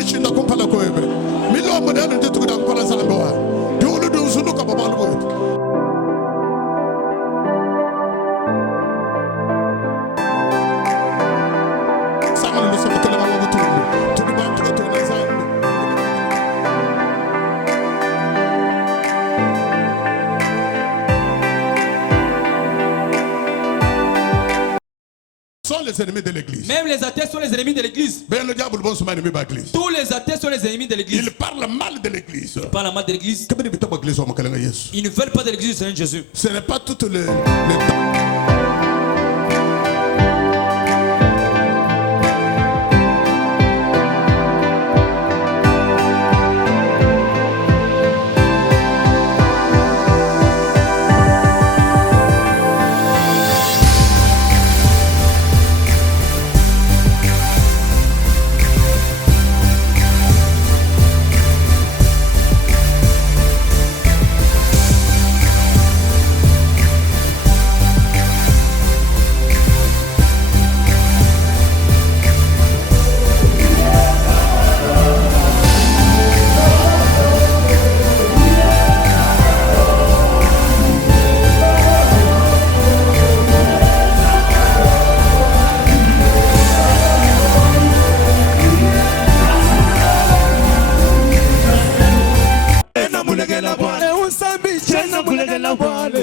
rishinda kumpala koebe. Milo modelo ndetu kuda kumpala zamboa. Diolo dunzunu kababalo koebe. Samani lusa mutele mama mutundu. Tuni ba tuka tuna zambi. Sont les ennemis de l'église. Même les athées sont les ennemis de l'église. Tous les athées sont les ennemis de l'église. Ils parlent mal de l'église. Ils parlent mal de l'église. Ils ne veulent pas de l'église du Seigneur Jésus. Ce n'est pas tout le temps.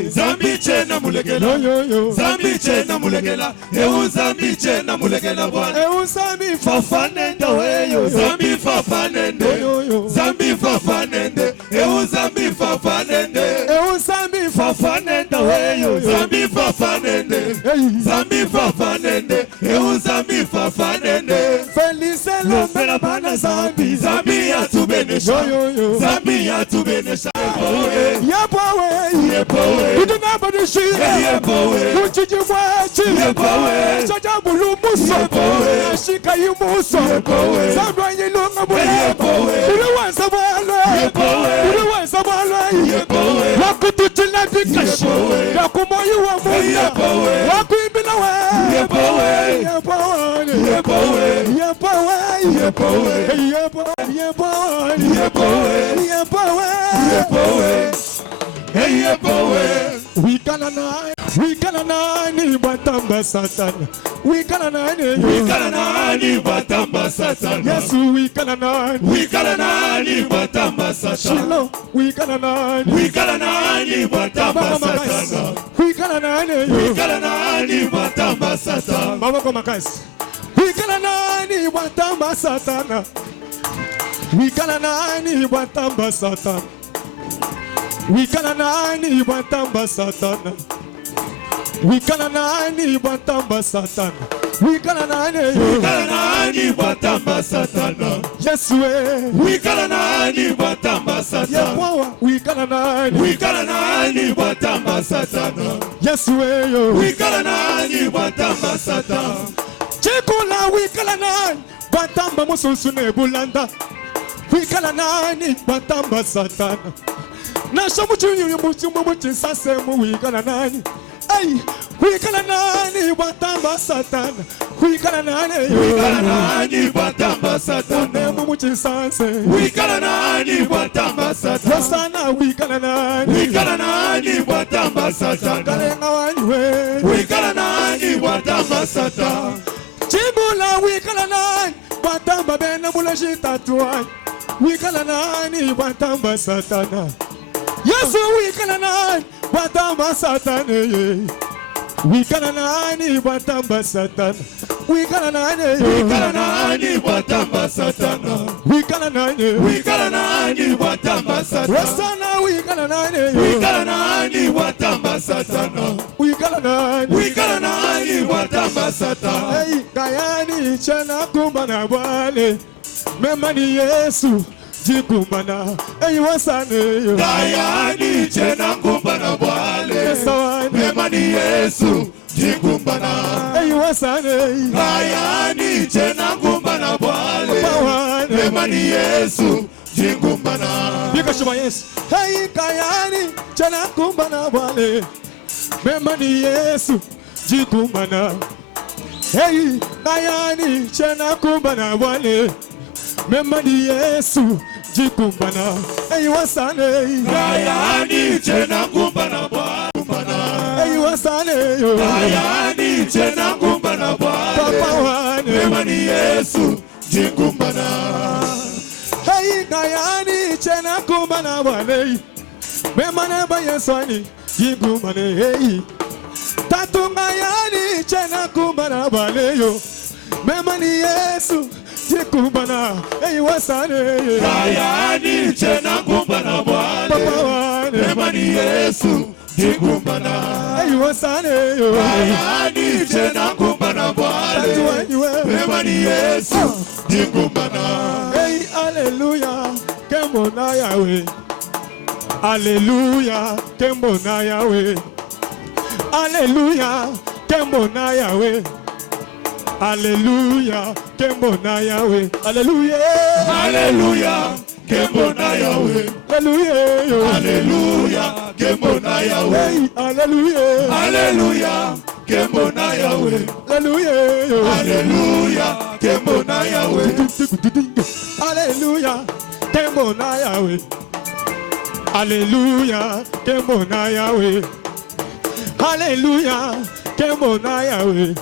Zambi chena mulegela, Zambi chena mulegela, Zambi chena mulegela bwana, Zambi fafanenda weyo, Zambi fafanende, Zambi fafanende, Zambi fafanende, Zambi fafanenda weyo, Zambi fafanende, Zambi fafanende, Zambi fafanende, Felice lombela bana Zambi, Zambi atubenesha, Zambi atubenesha, Yabawe, Yabawe, Udunabadishi, Yabawe, Uchijiwachi, Yabawe, Sajabulumuso, Yabawe, Shikayumuso, Yabawe, Sabanyilunga Bwe, Yabawe, Uruwansa Bwala, Yabawe, Uruwansa Bwala, Yabawe, Wakutuchila Dikashi, Yakumoyu wa Muya, Yabawe, Wakuimbila we, Yabawe, Yabawe, Yabawe, Yabawe, Yabawe, Yabawe, Yabawe, Yabawe, Hey Yabawe, we kananani batamba Satan, we kananani batamba Satan, yes we kananani batamba Satan, Shilo, we kananani batamba Satan, we kananani batamba Satan, Mama Komakas, we kananani batamba Satan, we kananani batamba Satan. We kananani batamba Satan. We kananani batamba Satan. We kananani batamba Satan. Yes we kananani batamba Satan. We kananani batamba Satan. Yes we kananani batamba Satan. Chekula we kananani batamba mususune bulanda. We kananani batamba Satan. Nashamuchu muchi sasemu we kananani. Ay, we kananani batamba Satan. We kananani batamba Satan. Nemu muchi sase. We kananani batamba Satan. Wasana we kananani batamba Satan. Kalenga wanywe. We kananani batamba Satan. Chibula we kananani batamba bena bulashita tuan. We kananani batamba Satan. Yes, we kananani batamba Satan. We kananani batamba Satan. We kananani batamba Satan. We kananani batamba Satan. Rastana we kananani batamba Satan. We kananani batamba Satan. Hey, kayani chana kumbana wale. Memani Yesu. Jikumbana, eyi wasane. Dayani chena kumbana bwale. Memani Yesu. Jikumbana, eyi wasane. Dayani chena kumbana bwale. Memani Yesu. Jikumbana. Bikashuma Yesu. Hey kayani chena kumbana bwale. Memani Yesu. Jikumbana. Hey kayani chena kumbana bwale. Memani Yesu jikumbana Ei wasane Gayani chena kumbana Bwana Ei wasane yo Gayani chena kumbana Papa Bwana wane Memani Yesu jikumbana Hey gayani chena kumbana wane Memane ba Yeswani jikumbana hey Tatu gayani chena kumbana wane yo Memani Yesu jikumbana Ei wasane Gayani chena kumbana Papa Bwana wane Memani Yesu jikumbana Ei wasane yo Gayani chena kumbana Tatu Bwana wanywe Memani Yesu jikumbana Hey, hallelujah, kembona Yahweh. Hallelujah, kembona Yahweh. Hallelujah, kembona Yahweh. Hallelujah, kembona Yahweh. Hallelujah, Hallelujah, kembona Yahweh. hallelujah, Hallelujah, kembona Yahweh. hey, hallelujah, Hallelujah, kembona Yahweh. hallelujah, Hallelujah, kembona Yahweh. hallelujah, kembona Yahweh. Hallelujah, kembona Yahweh. Hallelujah, kembona Yahweh.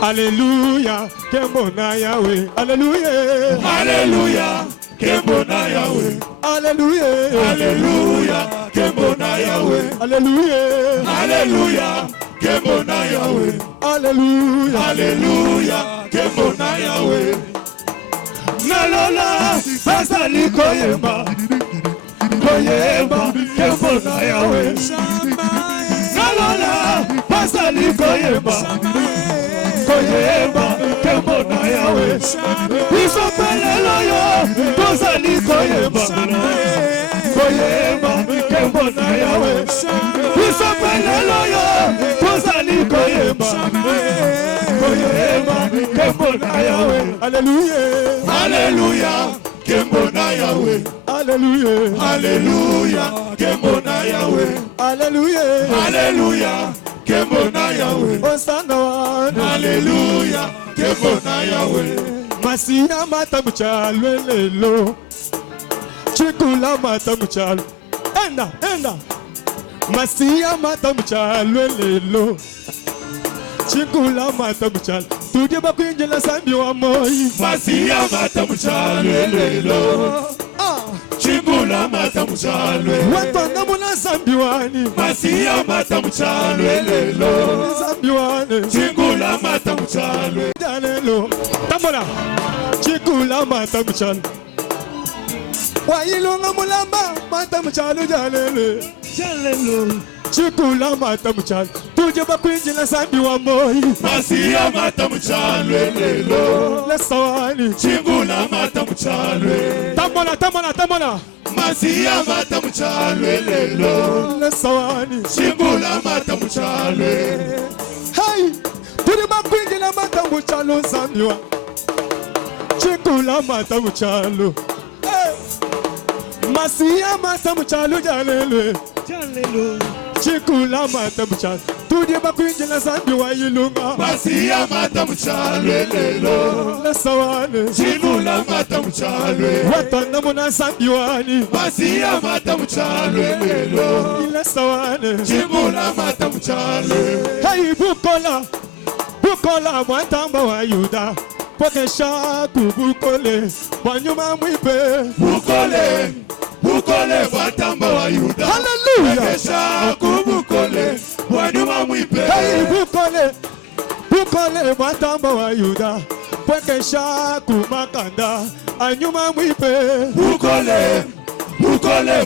Hallelujah, kembona Yahweh. Hallelujah, Hallelujah, kembona Yahweh. hallelujah, Hallelujah, kembona Yahweh. hallelujah, Hallelujah, kembona Yahweh. hallelujah. Hallelujah, kembona Yahweh. Nalola, basali koyemba, koyemba, kembona Yahweh. Nalola, basali koyemba, koyemba, kembona Yahweh. Isopelelo yo, basali koyemba, koyemba, kembona Yahweh. Isopelelo yo, basali koyemba, koyemba, kembona Yahweh. Hallelujah, Hallelujah, kembona Yahweh. hallelujah, Hallelujah, kembona Yahweh. hallelujah. Hallelujah, kembona Yahweh. Osana wane. Hallelujah, kembona Yahweh. Masiya mata muchalo lelo. Chikula mata muchalo. Enda. Masiya mata muchalo lelo. Chikula mata muchalo. Tuje bakwinjela sambi wa moi. Masiya mata muchalwe lelo. Ah, Chingula mata muchalwe. watanga muna sambi wani. Masiya mata muchalwe lelo. Sambi wani. Chingula mata muchalwe. Jalelo. Tamona. Chikula mata muchalo. Wailunga mulamba mata muchalo jalele. Chikula mata muchalo. Tuje bakwinjela sambi wa moi. Masiya mata muchalwe lelo. Lesawani. Chingula mata muchalwe. Tamona. Masiya mata muchalwe lelo. Lesawani. Chingula mata muchalwe. Hey, turi makwinjela mata muchalo sambiwa. Chikula mata muchalo. Hey, Masiya mata muchalo jalele. Chikula mata muchalo. Tuje bakwinjela sambiwa ilunga. Masiya mata muchalwe lelo. Lesawani. Chingula mata muchalwe. Watanda muna sambiwani. Masiya mata muchalwe lelo. Lesawani. Chingula mata muchalwe. Hey, Bukola mwatamba wa Yuda. Pokesha kubukole wanyuma mwipe. Bukole watamba wa Yuda. Hallelujah. Kesha kubukole wanyuma mwipe. Hey, Bukole mwatamba wa Yuda. Pokesha kumakanda anyuma mwipe. Bukole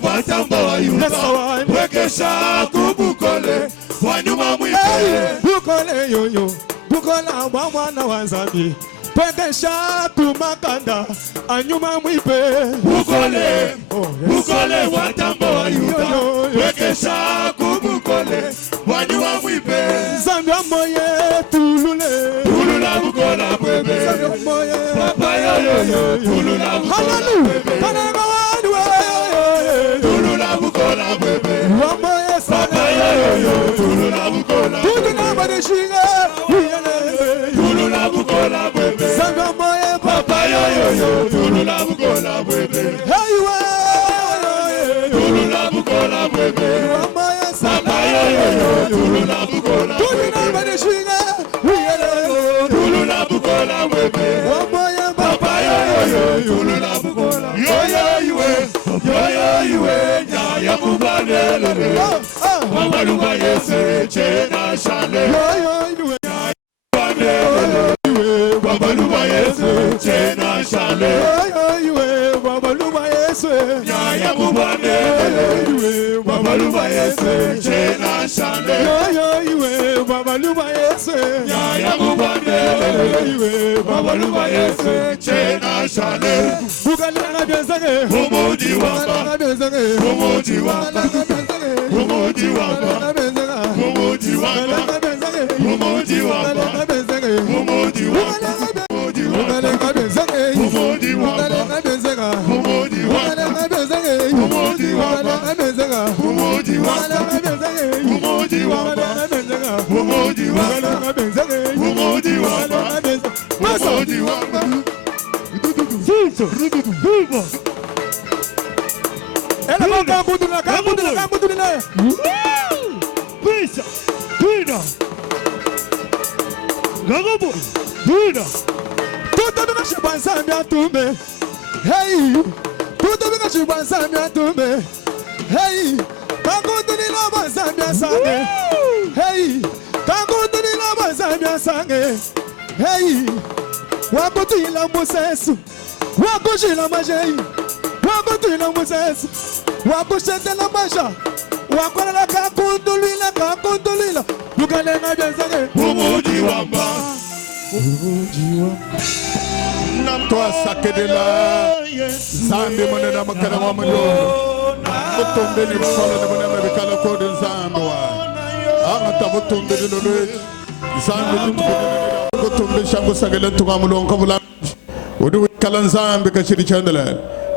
watamba wa Yuda. That's the one. Kesha kubukole wanyuma mwipe. Hey, Bukole yoyo. Bukola mwana wa Zambi. Pokesha kumakanda anyuma mwipe. Bukole watamba wa Yuda. Kesha kubukole wanyuma mwipe. Zambi moye tulule. Tulula bukola bwebe. Zambi moye. Papa yo. Tulula bukola Hallelujah. bwebe. Tulula bukola bwebe. Wamoye sana. Papa yo. Tulula bukola bwebe. Tuduna badishinga. Tulula bukola bwebe. Zambi moye. Papa yo. tulula bukola bwebe. Hey, we. Tulula bukola bwebe. Papa yo yo yo, tulula bukola bwebe. Tulula bukola bwebe. Papa yo yo yo, tulula bukola. Yo yo iwe, nya ya kubanelele. Wabaluba yese chena shale. Yo yo iwe, nya ya kubanelele. Wabaluba yese chena shale. Yo yo iwe, wabaluba yese nya ya kubanelele. Wabaluba yese chena shale. Yo yo iwe, wabaluba yese nya ya kubanelele. Wabaluba yese chena shale. Bukalanga bezange, umudi wamba, umudi wamba, umudi wamba, umudi wamba, umudi wamba, umudi wamba, umudi wamba, umudi wamba, umudi wamba, umudi wamba, umudi wamba, umudi wamba, umudi wamba, umudi wamba. Ela vai cambuduna. Pisa, Dina. Gagabo, Dina. Tudo bem que chibansa me atume. Hey, tudo bem que chibansa me atume. Hey, cambuduni na bansa me sangue. Hey, cambuduni na bansa me sangue. Hey, wakutila musesu, wakushila majei. Wakutila musesu, wakushetela masha. Wakwala kakundulila. Bukalenga bezange. Umudi wamba. Toi sakedela zambi monena makala wa mando mutombe ni fala de monena bikala ko de zambwa anga tabutumbe de lolo zambi mutombe shango sagela tunga mulonga bula odu kala zambi ka chiri chandala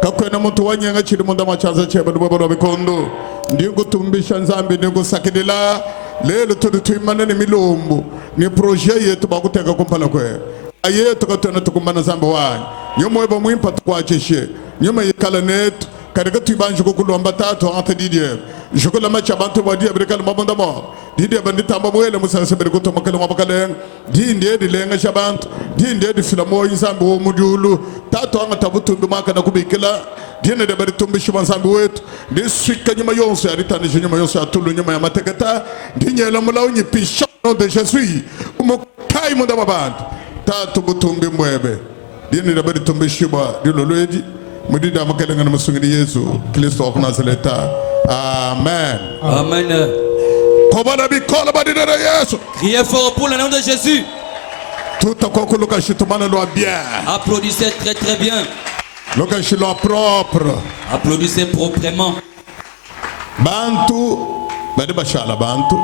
kakwe na mtu wanyanga chiri munda machaza cheba do bobo bikondo ndingo tumbisha zambi ndingo sakedela lelo tudu tuimana ni milombo ni projet yetu bakuteka kumpala kwe aye tukatona tukumbana zamba wanyu nyomo eba mwimpa tukwachishe nyoma yikala netu kadika tuibanje kukulomba tatu ante didie jokola macha bantu badi abrikal mabonda mo didie bandita mbamwele musase berikuto makale mabakale dindie dilenga shabantu dindie difilamo yizambo wo mudulu tatu anga tabutundu maka na kubikila diene de baritumbi shibanzambi wetu diswika nyuma yonse aritani nyuma yonse atulu nyuma ya mateketa dinyela mulawo nyipisha no de Jésus umukai munda mabantu tatu butumbi mwebe dini da bari tumbi shiba diloloedi mudida makelenga na musungini Yesu Kristo of Nazareth. Amen. Amen. Kobana bi kola badina Yesu. Criez fort pour le nom de Jésus. Tout à quoi que le cachetement doit bien. Applaudissez très très bien. Le cachement propre. Applaudissez proprement. Bantu bade bashala bantu.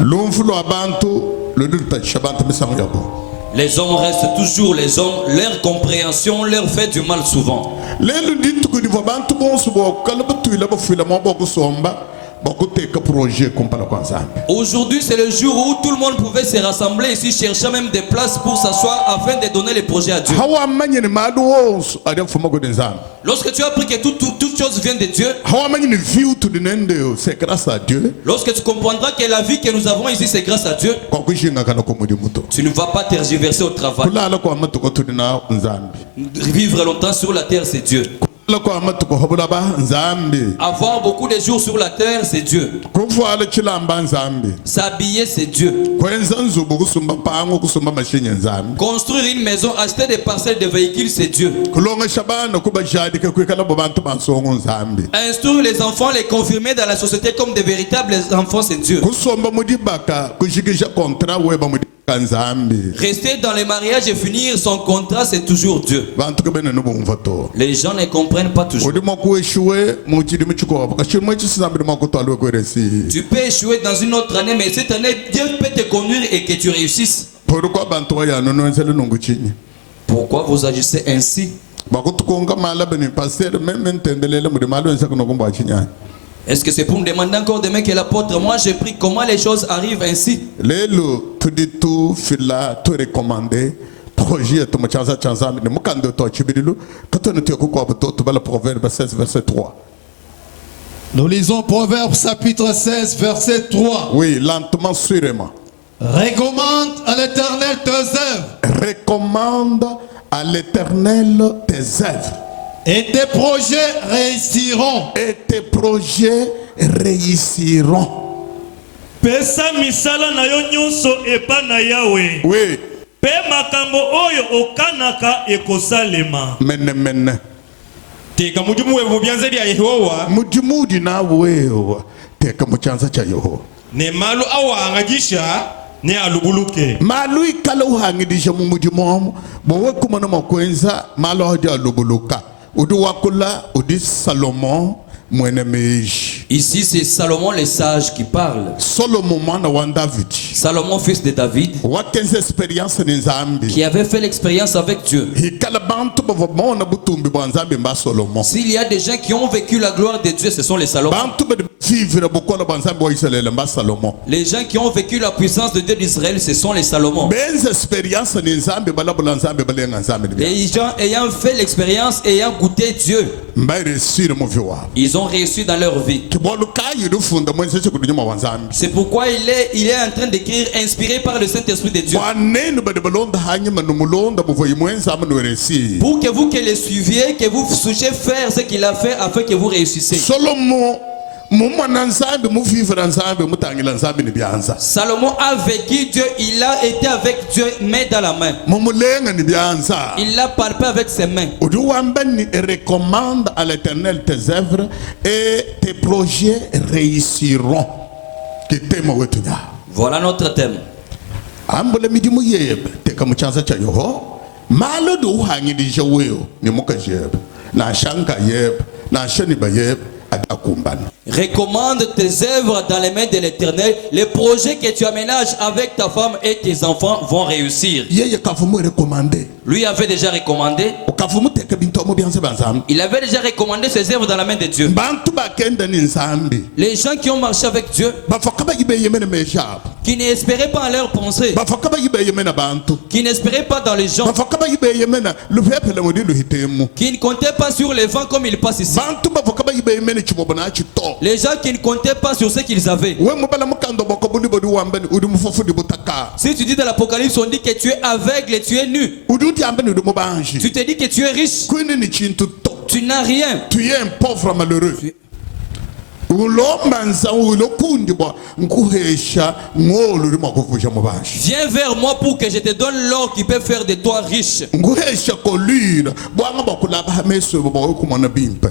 Lumfulo abantu le dulta shabanta misamuyabo. Les hommes restent toujours les hommes, leur compréhension leur fait du mal souvent. Aujourd'hui c'est le jour où tout le monde pouvait se rassembler ici, chercher même des places pour s'asseoir afin de donner les projets à Dieu. Lorsque tu as appris que toutes choses viennent de Dieu, c'est grâce à Dieu. Lorsque tu comprendras que la vie que nous avons ici c'est grâce à Dieu, tu ne vas pas tergiverser au travail. Vivre longtemps sur la terre c'est Dieu. Avoir beaucoup de jours sur la terre, c'est Dieu. S'habiller, c'est Dieu. Construire une maison, acheter des parcelles de véhicules, c'est Dieu. Instruire les enfants, les confirmer dans la société comme des véritables enfants, c'est Dieu. Rester dans les mariages et finir son contrat, c'est toujours Dieu. Les gens ne comprennent pas toujours. Tu peux échouer dans une autre année, mais cette année, Dieu peut te conduire et que tu réussisses. Pourquoi vous agissez ainsi? Est-ce que c'est pour me demander encore demain que l'apôtre, moi j'ai pris comment les choses arrivent ainsi? projet to machanza chanza ne mukando to chibidilu katone te ko to bala proverbe 16 verset 3. Nous lisons Proverbes chapitre 16 verset 3. Oui, lentement sûrement. Recommande à l'Éternel tes œuvres. Recommande à l'Éternel tes œuvres. Et tes projets réussiront. Et tes projets réussiront. Pesa misala na yo nyonso epa na Yahweh. Oui. Pe makambo oyo okanaka ekosalema. Mene. Teka mujimu wewe byanze bya Yehova. Mujimudi na wewe. Teka muchanza cha Yehova. Ne malu awangagisha ne alubuluke. Malu ikala uhangidisha mu mujimomu. Bowe kumana makwenza malu haja alubuluka. Udu wakula udi Salomon mwene meji. Ici, c'est Salomon le sage qui parle. Solomon mwana wa David. Salomon, fils de David, Wakenze experience ni Nzambi. qui avait fait l'expérience avec Dieu. Hikala bantu bavamona butumbi bwa Nzambi mba Solomon. S'il y a des gens qui ont vécu la gloire de Dieu, ce sont les Salomon. Bantu vivre bukola bwa Nzambi wa Israel mba Salomon. Les gens qui ont vécu la puissance de Dieu d'Israël, ce sont les Salomon. Benze experience ni Nzambi balabula Nzambi balenga Nzambi. Les gens ayant fait l'expérience, ayant goûté Dieu, Mba resir mu viwa. ils ont réussi dans leur vie. C'est pourquoi il est en train d'écrire, inspiré par le Saint-Esprit de Dieu. Pour que vous qui le suiviez, que vous souhaitiez faire ce qu'il a fait afin que vous réussissiez. Salomon a vécu Dieu, il a été avec Dieu main dans la main. Il l'a palpé avec ses mains. Recommande à l'Éternel tes œuvres et tes projets réussiront. Voilà notre thème. Recommande tes œuvres dans les mains de l'Éternel. Les projets que tu aménages avec ta femme et tes enfants vont réussir. Lui avait déjà recommandé. Il avait déjà recommandé ses œuvres dans la main de Dieu. Les gens qui ont marché avec Dieu, qui n'espéraient pas en leurs pensées, qui n'espéraient pas dans les gens, qui ne comptaient pas sur les vents comme ils passent ici. Les gens qui ne comptaient pas sur ce qu'ils avaient. Si tu dis dans l'Apocalypse, on dit que tu es aveugle et tu es nu. Tu te dis que tu es riche. Tu n'as rien. Tu es un pauvre malheureux. Viens vers moi pour que je te donne l'or qui peut faire de toi riche.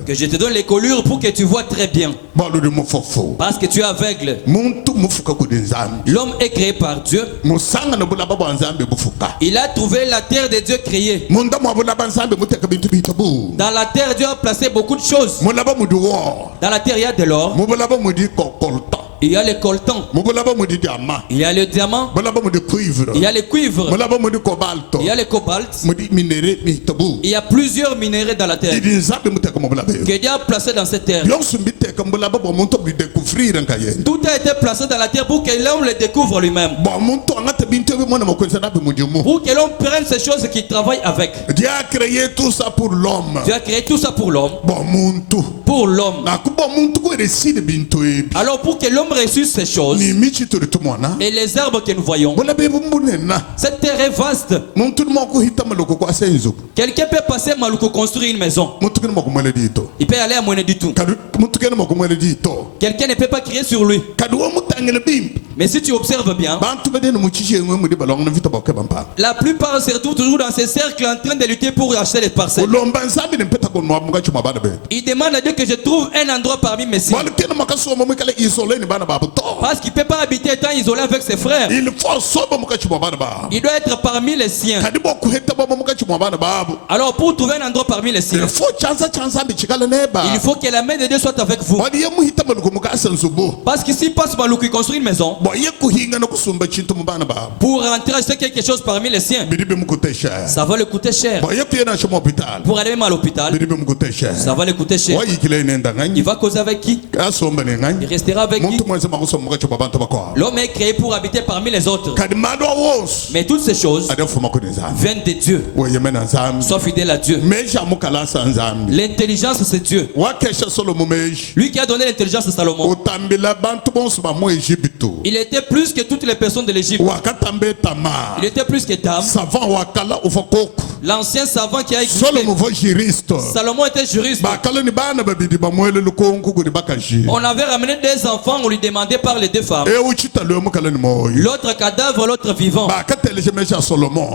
Que je te donne les collures pour que tu vois très bien. Parce que tu es aveugle. L'homme est créé par Dieu. Il a trouvé la terre de Dieu créée. Dans la terre, Dieu a placé beaucoup de choses. Dans la terre, il y a de l'or. Il y a le coltan. Il y a le diamant. Il y a le cuivre. Il y a le cobalt. Il y a plusieurs minéraux dans la terre que Dieu a placé dans cette terre. Tout a été placé dans la terre pour que l'homme le découvre lui-même. Pour que l'homme prenne ces choses qu'il travaille avec. Dieu a créé tout ça pour l'homme. Dieu a créé tout ça pour l'homme. Pour l'homme. Alors pour que l'homme réussisse ces choses et les arbres que nous voyons, cette terre est vaste. Quelqu'un peut passer Maluku construire une maison. Il peut aller à Moine du tout. Quelqu'un ne peut pas crier sur lui. Mais si tu observes bien, la plupart se retrouvent toujours dans ces cercles en train de lutter pour acheter les parcelles. Il demande à Dieu que je trouve un endroit parmi mes siens. Parce qu'il ne peut pas habiter étant isolé avec ses frères. Il doit être parmi les siens. Alors pour trouver un endroit parmi les siens, il faut que la main de Dieu soit avec vous. Parce qu'ici passe Malou qui construit une maison. Pour rentrer acheter quelque chose parmi les siens, ça va le coûter cher. Pour aller même à l'hôpital, ça va le coûter cher. Il va causer avec qui? Il restera avec qui? L'homme est créé pour habiter parmi les autres. Mais toutes ces choses viennent de Dieu. Sois fidèle à Dieu. L'intelligence, c'est Dieu. Lui qui a donné l'intelligence à Salomon. Il était plus que toutes les personnes de l'Égypte. Il était plus que Tam. L'ancien savant qui a existé. Salomon était juriste. On avait ramené des enfants, on lui demandait par les deux femmes. L'autre cadavre, l'autre vivant.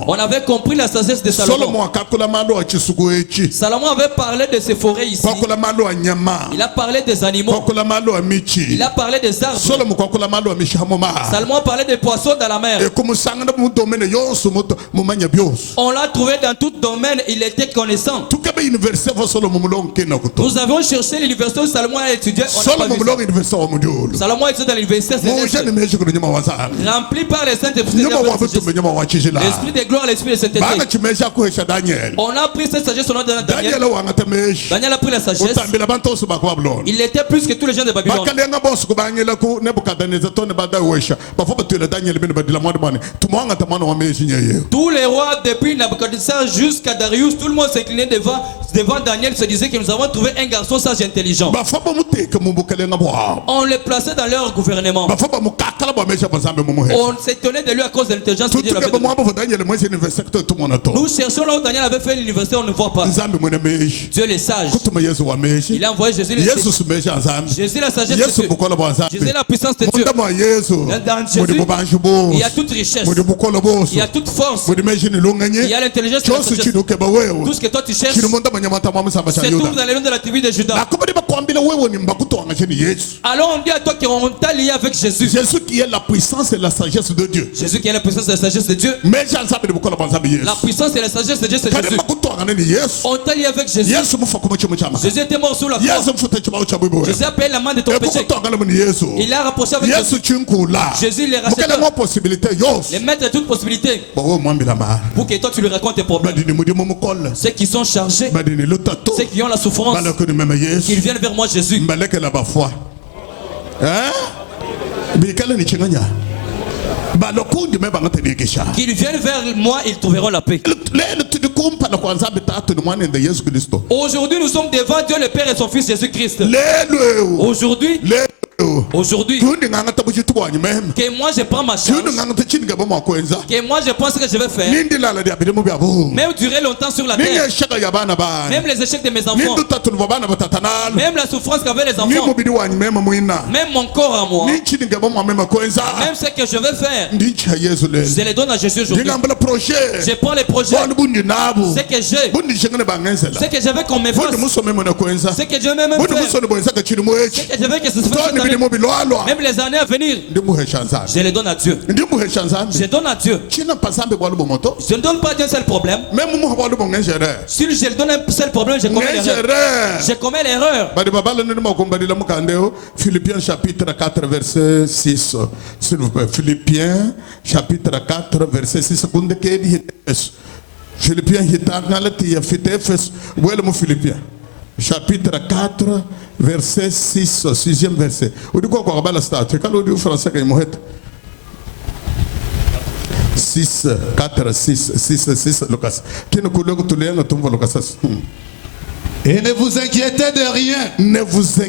On avait compris la sagesse de Salomon. Salomon avait parlé de ses forêts ici. Il a parlé des animaux. Il a parlé des arbres. Salomon a parlé des poissons dans la mer. On l'a trouvé dans tout domaine, il était connaissant. Nous avons cherché l'université où Salomon a étudié. Salomon a étudié dans l'université rempli par les saints esprits. L'esprit de gloire, l'esprit de sainteté. On a pris cette sagesse au nom de Daniel. Daniel a pris la sagesse. Il était plus que tous les gens de Babylone. Tous les rois depuis Nabucodonosor jusqu'à Darius, tout le monde s'inclinait devant Daniel, se disait que nous avons trouvé un garçon sage et intelligent. On le plaçait dans leur gouvernement. On s'étonnait de lui à cause de l'intelligence que Dieu avait donnée. Nous cherchons là où Daniel avait fait l'université, on ne voit pas. Dieu est sage. Il a envoyé Jésus. Jésus la sagesse de Dieu. Jésus la puissance de Dieu. Dans Jésus, il y a toute richesse. Il y a toute force. Il y a l'intelligence. Tout ce que toi tu cherches, c'est tout dans les noms de la tribu de Judas. Alors on dit à toi qu'on t'a lié avec Jésus. Jésus qui est la puissance et la sagesse de Dieu. Jésus qui est la puissance et la sagesse de Dieu. La puissance et la sagesse de Dieu, c'est Jésus. On t'a lié avec Jésus. Jésus était mort sous la croix. Jésus a payé la main de ton péché. Il a rapproché avec Jésus. Jésus les racheté. Les maîtres de toute possibilité. Pour que toi tu lui racontes tes problèmes. Ceux qui sont chargés, ceux qui ont la souffrance, qu'ils viennent vers moi Jésus. Qu'ils viennent vers moi, ils trouveront la paix. Aujourd'hui nous sommes devant Dieu le Père et son Fils Jésus-Christ. Aujourd'hui, que moi je prends ma charge, que moi je pense que je vais faire, même durer longtemps sur la terre, même les échecs de mes enfants, même la souffrance qu'avaient les enfants, même mon corps à moi, même ce que je vais faire, je les donne à Jésus aujourd'hui. Je prends les projets, ce que j'ai, ce que je veux qu'on me fasse, ce que je veux même faire, ce que je veux que ce soit même les années à venir, je les donne à Dieu. Je donne à Dieu. Je ne donne pas d'un seul problème. Si je donne un seul problème, je commets l'erreur. Je commets l'erreur. Philippiens chapitre 4 verset 6. S'il vous plaît. Philippiens chapitre 4 verset 6. Philippiens chapitre 4 verset 6, 6e verset. Vous dites quoi la statue? Quand vous dites français, 6, 4, 6, 6, 6, Lucas. Et ne vous inquiétez de rien. Ne vous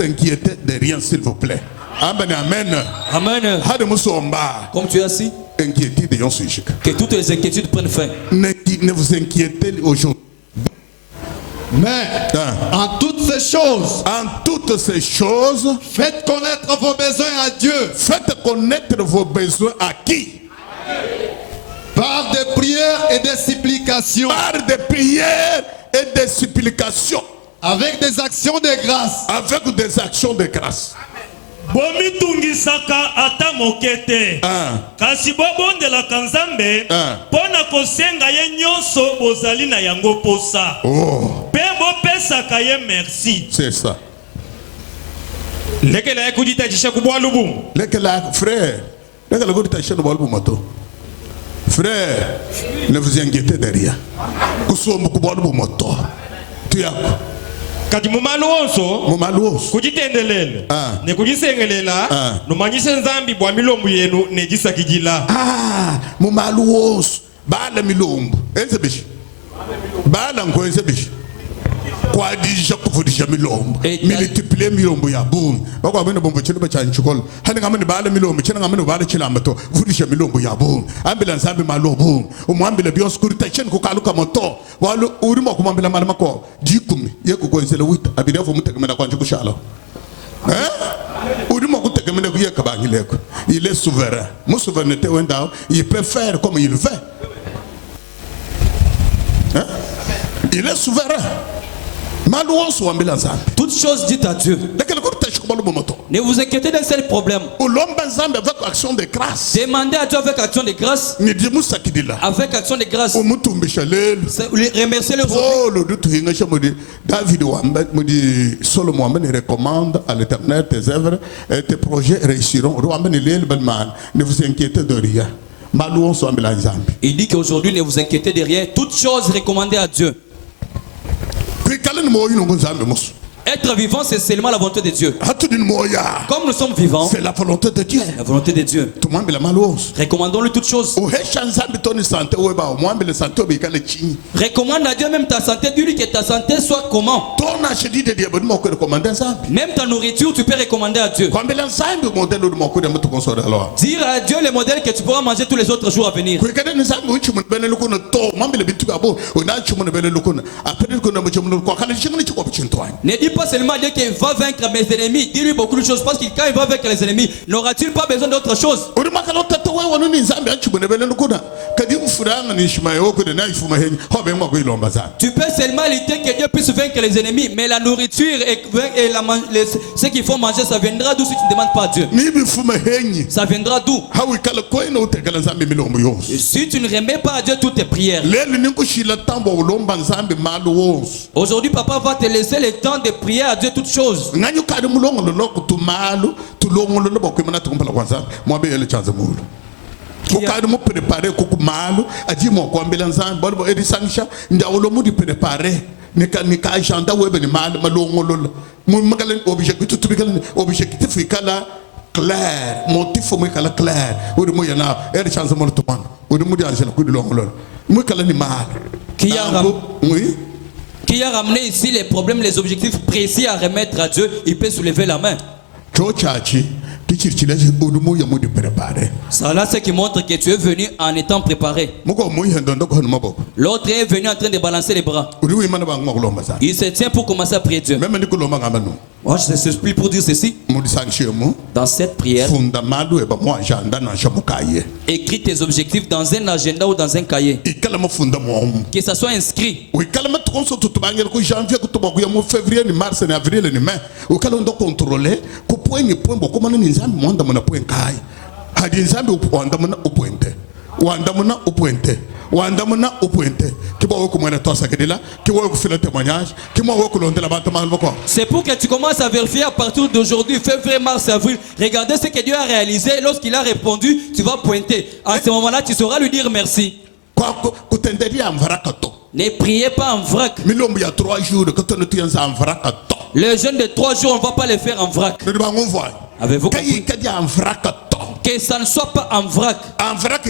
inquiétez de rien, s'il vous plaît. Amen, amen. Amen. Comme tu es assis, que toutes les inquiétudes prennent fin. Ne vous inquiétez aujourd'hui. Mais en toutes ces choses, faites connaître vos besoins à Dieu. Faites connaître vos besoins à qui? Par des prières et des supplications. Par des prières et des supplications. Avec des actions de grâce. Avec des actions de grâce. bomitungisaka ata mokete kasi bobondelaka Nzambe mpona kosenga ye nyonso bozali na yango posa mpe bopesaka ye merci. C'est ça. lekela ekuditaisha kubwa lubumu lekela frère lekela kuditaisha kubwa lubumu to frère ne vous inquiétez de rien kusomba kubwa lubumu to tu yako kati mumaluonso kujitendelela ne kujisengelela nomanyise nzambi bwa milombo yenu nejisakijila mumaluonso bala milombo enze bishi bala ngwenze bishi kwa dija kufundisha milombo multiplier milombo ya boom bakwa bene bombo chino bacha nchikolo hani ngamani bala milombo china ngamani bala chilambato kufundisha milombo ya boom ambila nzambi malobo umwambile bioskurita chini kukaluka moto walu urimo kumwambila mali mako jikumi yeko kwenzele wita abirefu mutegemena kwa nchikushala urimo kutegemena kuyeka bangileko il est souverain mon souveraineté wendao il peut faire comme il veut il est souverain. Toutes choses dites à Dieu. Ne vous inquiétez d'un seul problème. Demandez à Dieu avec action de grâce. Avec action de grâce. Remerciez le David Solomon recommande à l'Éternel tes œuvres et tes projets réussiront. Ne vous inquiétez de rien. Il dit qu'aujourd'hui ne vous inquiétez de rien. Toutes choses recommandées à Dieu. Être vivant, c'est seulement la volonté de Dieu. Comme nous sommes vivants, c'est la volonté de Dieu. La volonté de Dieu. Recommandons-lui toutes choses. Recommande à Dieu même ta santé. Dis-lui que ta santé soit comment. Même ta nourriture, tu peux recommander à Dieu. Dire à Dieu le modèle que tu pourras manger tous les autres jours à venir. Ne dis pas seulement à Dieu qu'il va vaincre mes ennemis. Dis-lui beaucoup de choses parce que quand il va vaincre les ennemis, n'aura-t-il pas besoin d'autre chose? Tu peux seulement lutter que Dieu puisse vaincre les ennemis, mais la nourriture et ce qu'il faut manger, ça viendra d'où si tu ne demandes pas à Dieu? Ça viendra d'où? Et si tu ne remets pas à Dieu toutes tes prières. Aujourd'hui, papa va te laisser le temps de prier à Dieu toutes choses. Ukadi mu prepare kukumalu ajimo kwambela nzambi balibo edisanisha ndawolo mu di prepare nika agenda webe ni mal malongolo mu magalen objectif tubikala objectif ikala clair motif mu ikala clair odi mu yana edi chance mo to man odi mu di angela ku di longolo mu ikala ni mal qui a ramené ici les problèmes, les objectifs précis à remettre à Dieu, il peut soulever la main. Ça là, c'est qui montre que tu es venu en étant préparé. L'autre est venu en train de balancer les bras. Il se tient pour commencer à prier Dieu. Moi, je t'explique pour dire ceci. Dans cette prière, écris tes objectifs dans un agenda ou dans un cahier. Que ça soit inscrit. C'est pour que tu commences à vérifier à partir d'aujourd'hui, février, mars, avril. Regardez ce que Dieu a réalisé. Lorsqu'il a répondu, tu vas pointer. À ce moment-là, tu sauras lui dire merci. Ne priez pas en vrac. Le jeûne de 3 jours, on ne va pas le faire en vrac. Avez-vous compris? Que ça ne soit pas en vrac. En vrac,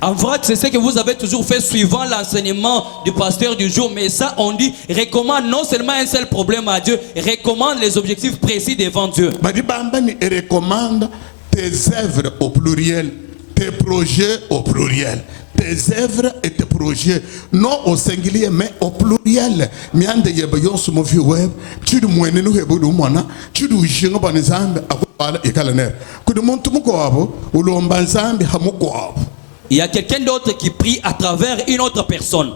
en vrac, c'est ce que vous avez toujours fait suivant l'enseignement du pasteur du jour. Mais ça, on dit, recommande non seulement un seul problème à Dieu, recommande les objectifs précis devant Dieu. Recommande tes œuvres au pluriel, tes projets au pluriel, tes œuvres et tes projets, non au singulier mais au pluriel. Miande yebayon sumo fi web, tu du moine no hebo du mona, tu du jingo banzambe akubala ikalaner. Kudu muntu muko abo, ulomba nzambe hamuko abo. Il y a quelqu'un d'autre qui prie à travers une autre personne.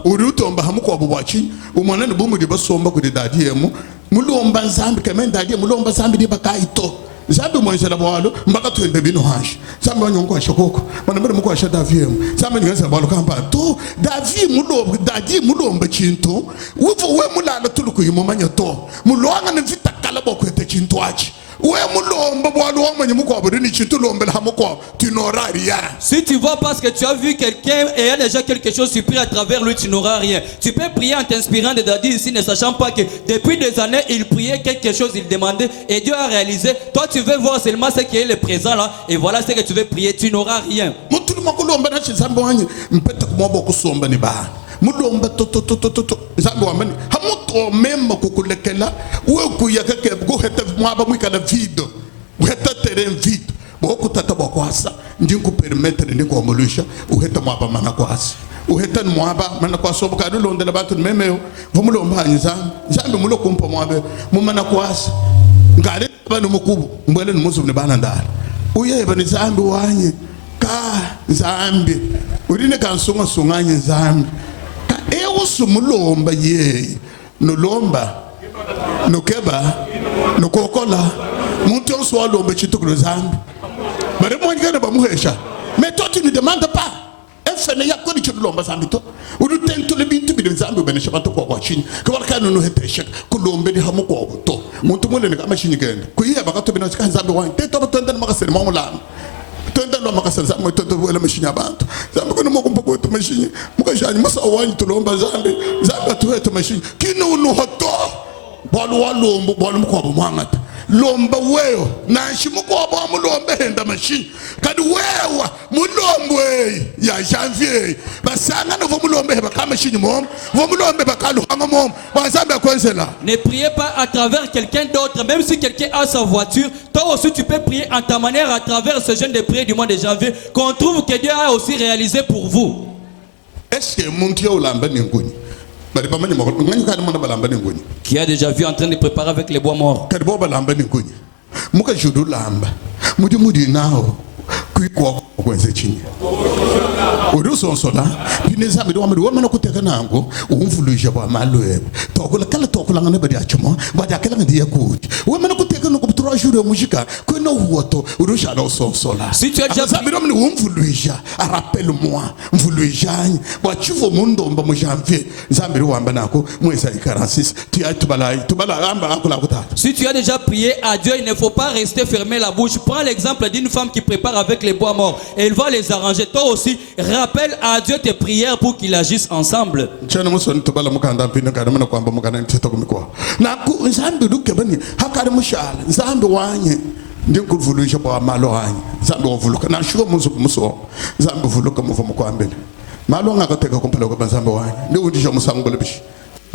Zambi mwanjela bwalo mbaka twende bino hashi zambi wanyongo ashokoko manambere muko asha Davi zambi ngenza bwalo kamba to Davi mulomba chintu uvo we mulala tuluku yimomanya to mulwanga nvita kala boko ete chintu achi we mulomba bwalo wamanya muko abudini chintu lombela hamoko tinora rien. Si tu vois parce que tu as vu quelqu'un et il y a déjà quelque chose, tu pries à travers lui, tu n'auras rien. Tu peux prier en t'inspirant de David ici, ne sachant pas que depuis des années il priait quelque chose, il demandait et Dieu a réalisé. Toi tu veux voir seulement ce qui est le présent là et voilà ce que tu veux prier, tu n'auras rien. Mulomba to zambi wamani hamuto memma kukulekela weku yakake go heta mwaba mwikala vido heta terrain vide boko tata bokwasa ndinku permettre ndiko amulusha uheta mwaba mana kwasa uheta mwaba mana kwaso bokadu londe la batu memeo vumulomba zambi mulokumpa mwabe mumana kwasa ngale banu mukubu mbele numuzu ne bana ndala uye bani zambi wanye ka zambi urine kansonga songanye zambi sumulomba ye no lomba no keba no kokola muntu so lomba chitukulu zambi bare mo ngana ba muhesha mais toi tu ne demandes pas efene yakoni chulomba zambi to udu tento le bintu bi zambi bene shabato ko kwa chini ko wala kanu no hetesha kulombe di hamuko to muntu mo le ngama chini genda ku yiba ka to bino ka zambi wa tento to tenda makasere mo mulana tenda lo makasere zambi to wala machini abantu zambi ko no mo kumpa ko to machini mukashani masa wani to lomba zambi to to machini kinu no hoto bolu walombo bolu mko mwangata lomba weyo na shimuko abo mulombe henda machine kadi wewa mulombe ya janvier basanga no mulombe ba kama machine mom mulombe bakalu hanga mom bazambe kwenzela. Ne priez pas à travers quelqu'un d'autre, même si quelqu'un a sa voiture, toi aussi tu peux prier en ta manière à travers ce jeûne de prière du mois de janvier qu'on trouve que Dieu a aussi réalisé pour vous. Est-ce que mon Dieu l'a ngoni qui a déjà vu en train de préparer avec les bois morts? Uruso sola pineza bido wamadu wamana kuteka nango umfuluja ba maloe tokola kala tokola ngane badi achimo badi akela ngadi yakut wamana kuteka no kutura jure mujika ko no woto urusha no sola si tu as déjà bido mni umfuluja rappelle-moi mfuluja ba chivo mundo mba mu janvier zambiri wamba nako mwesa 46 tu as tubala amba akula kuta. Si tu as déjà prié à Dieu, il ne faut pas rester fermé la bouche. Prends l'exemple d'une femme qui prépare avec les bois morts et elle va les arranger. Toi aussi rappelle à Dieu tes prières pour qu'il agisse ensemble.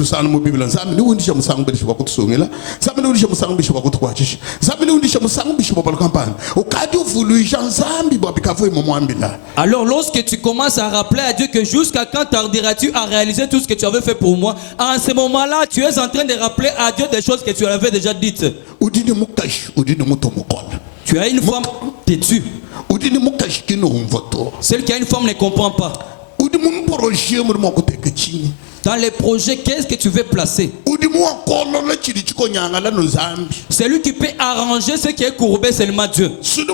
Usana mu Biblia nzambi ni wundisha musangu belisho bakutusungela nzambi ni wundisha musangu belisho bakutukwachisha nzambi ni wundisha musangu belisho babalkampani ukadi ufuluisha nzambi babikavo imomwambila. Alors lorsque tu commences à rappeler à Dieu que jusqu'à quand tarderas-tu à réaliser tout ce que tu avais fait pour moi, en ce moment-là tu es en train de rappeler à Dieu des choses que tu avais déjà dites. Udini mukash udini mutomukol. Tu as une femme têtue. Udini mukash kino umvoto. Celle qui a une femme ne comprend pas. Udini mumproje mumokoteka chini. Dans les projets, qu'est-ce que tu veux placer? C'est lui qui peut arranger ce qui est courbé, seulement Dieu. Tu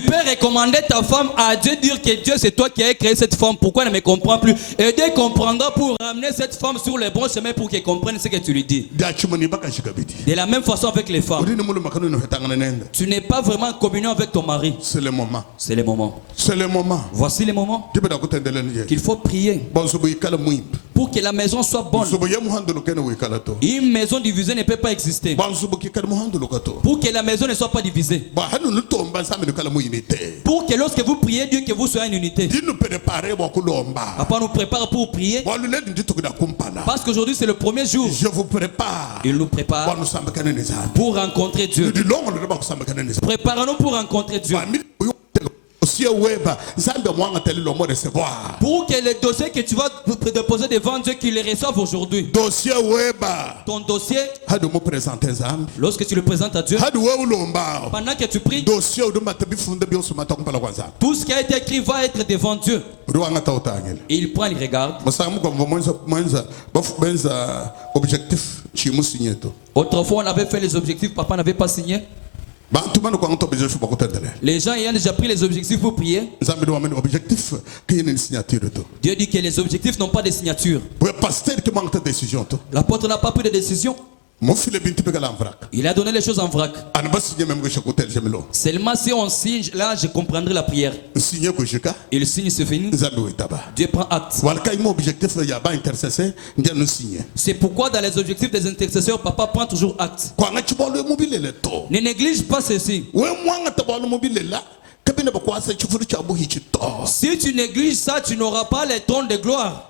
peux recommander ta femme à Dieu, dire que Dieu c'est toi qui as créé cette femme, pourquoi elle ne me comprend plus? Et Dieu comprendra pour ramener cette femme sur les bons chemins pour qu'elle comprenne ce que tu lui dis. De la même façon avec les femmes. Tu n'es pas vraiment en communion avec ton mari. C'est le moment. C'est le moment. C'est le moment. Voici le moment qu'il faut prier pour que la maison soit bonne. Une maison divisée ne peut pas exister. Pour que la maison ne soit pas divisée. Pour que lorsque vous priez Dieu, que vous soyez en unité. Papa nous prépare pour prier. Parce qu'aujourd'hui c'est le premier jour. Je vous prépare. Il nous prépare pour rencontrer Dieu. Préparons-nous pour rencontrer Dieu. Pour que les dossiers que tu vas déposer devant Dieu, qu'il les reçoive aujourd'hui. Ton dossier, lorsque tu le présentes à Dieu, pendant que tu pries, tout ce qui a été écrit va être devant Dieu. Il prend, il regarde. Autrefois, on avait fait les objectifs, papa n'avait pas signé. Les gens ayant déjà pris les objectifs pour prier, Dieu dit que les objectifs n'ont pas de signature. L'apôtre n'a pas pris de décision. Il a donné les choses en vrac. Seulement si on signe, là je comprendrai la prière. Il signe, c'est fini. Dieu prend acte. C'est pourquoi dans les objectifs des intercesseurs, papa prend toujours acte. Ne néglige pas ceci. Si tu négliges ça, tu n'auras pas les trônes de gloire.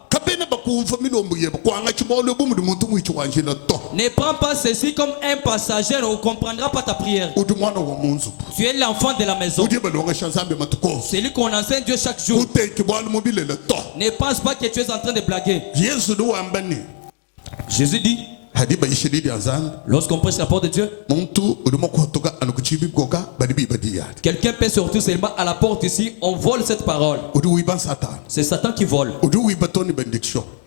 Ne prends pas ceci comme un passager, on ne comprendra pas ta prière. Tu es l'enfant de la maison. C'est lui qu'on enseigne Dieu chaque jour. Ne pense pas que tu es en train de blaguer. Jésus dit, lorsqu'on prêche la porte de Dieu, quelqu'un peut sortir seulement à la porte ici, on vole cette parole. C'est Satan qui vole.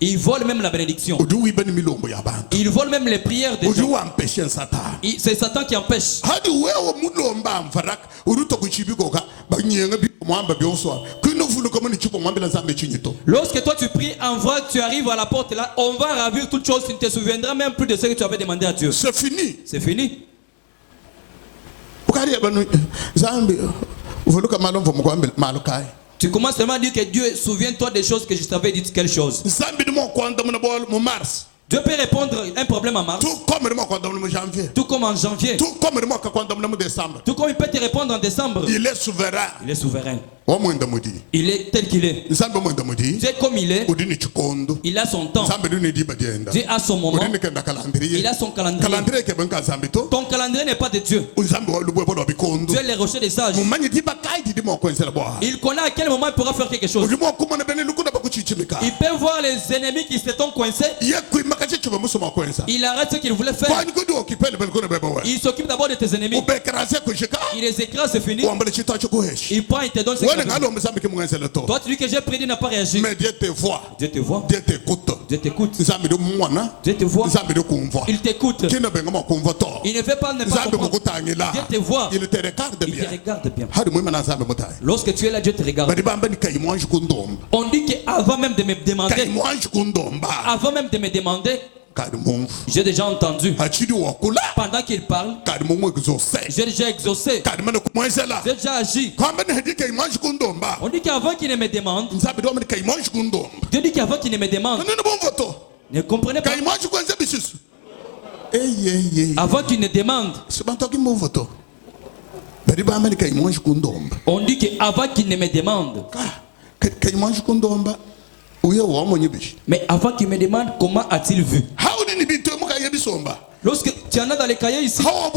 Il vole même la bénédiction. Il vole même les prières des gens. C'est Satan qui empêche. Lorsque toi tu pries en vrai, tu arrives à la porte là, on va ravir toutes choses, tu ne te souviendras même plus de ce que tu avais demandé à Dieu. C'est fini. C'est fini. Tu commences seulement à dire que Dieu, souviens-toi des choses que je t'avais dit, quelle chose. Dieu peut répondre à un problème en mars. Tout comme en janvier. Tout comme il peut te répondre en décembre. Il est souverain. Il est souverain. Il est tel qu'il est. Dieu comme il est. Il a son temps. Dieu a son moment. Il a son calendrier. Ton calendrier n'est pas de Dieu. Dieu est le rocher des sages. Il connaît à quel moment il pourra faire quelque chose. Il peut voir les ennemis qui se sont coincés. Il arrête ce qu'il voulait faire. Il s'occupe d'abord de tes ennemis. Il les écrase, c'est fini. Il prend, il te donne ce qu'il veut. Toi, tu dis que j'ai prié, il n'a pas réagi. Mais Dieu te voit. Dieu te voit. Dieu t'écoute. Dieu t'écoute. Dieu te voit. Il t'écoute. Il ne fait pas ne pas comprendre. Dieu te voit. Il te regarde bien. Il te regarde bien. Lorsque tu es là, Dieu te regarde. On dit qu'avant même de me demander, j'ai déjà entendu. Pendant qu'il parle, j'ai déjà exaucé. J'ai déjà agi. On dit qu'avant qu'il ne me demande, Dieu dit qu'avant qu'il ne me demande, ne comprenez pas. Avant qu'il ne demande, on dit qu'avant qu'il ne me demande, mais avant qu'il me demande comment a-t-il vu. Lorsque tu en as dans les cahiers ici, quand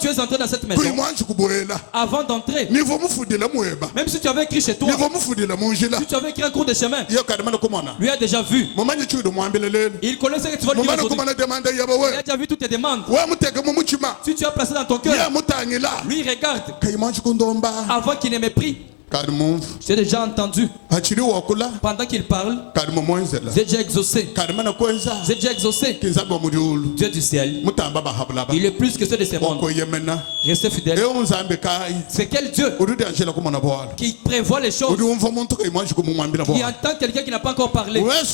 tu es entré dans cette maison, avant d'entrer, même si tu avais écrit chez toi, si tu avais écrit un cours de chemin, lui a déjà vu. Il connaît ce que tu vas dire aujourd'hui. Il a déjà vu toutes tes demandes. Si tu as placé dans ton cœur, lui il regarde. Avant qu'il ne m'ait pris, j'ai déjà entendu. Pendant qu'il parle, j'ai déjà exaucé. J'ai déjà exaucé. Dieu du ciel, il est plus que ceux de ces mondes. Restez fidèles. C'est quel Dieu qui prévoit les choses, qui entend quelqu'un qui n'a pas encore parlé. Ça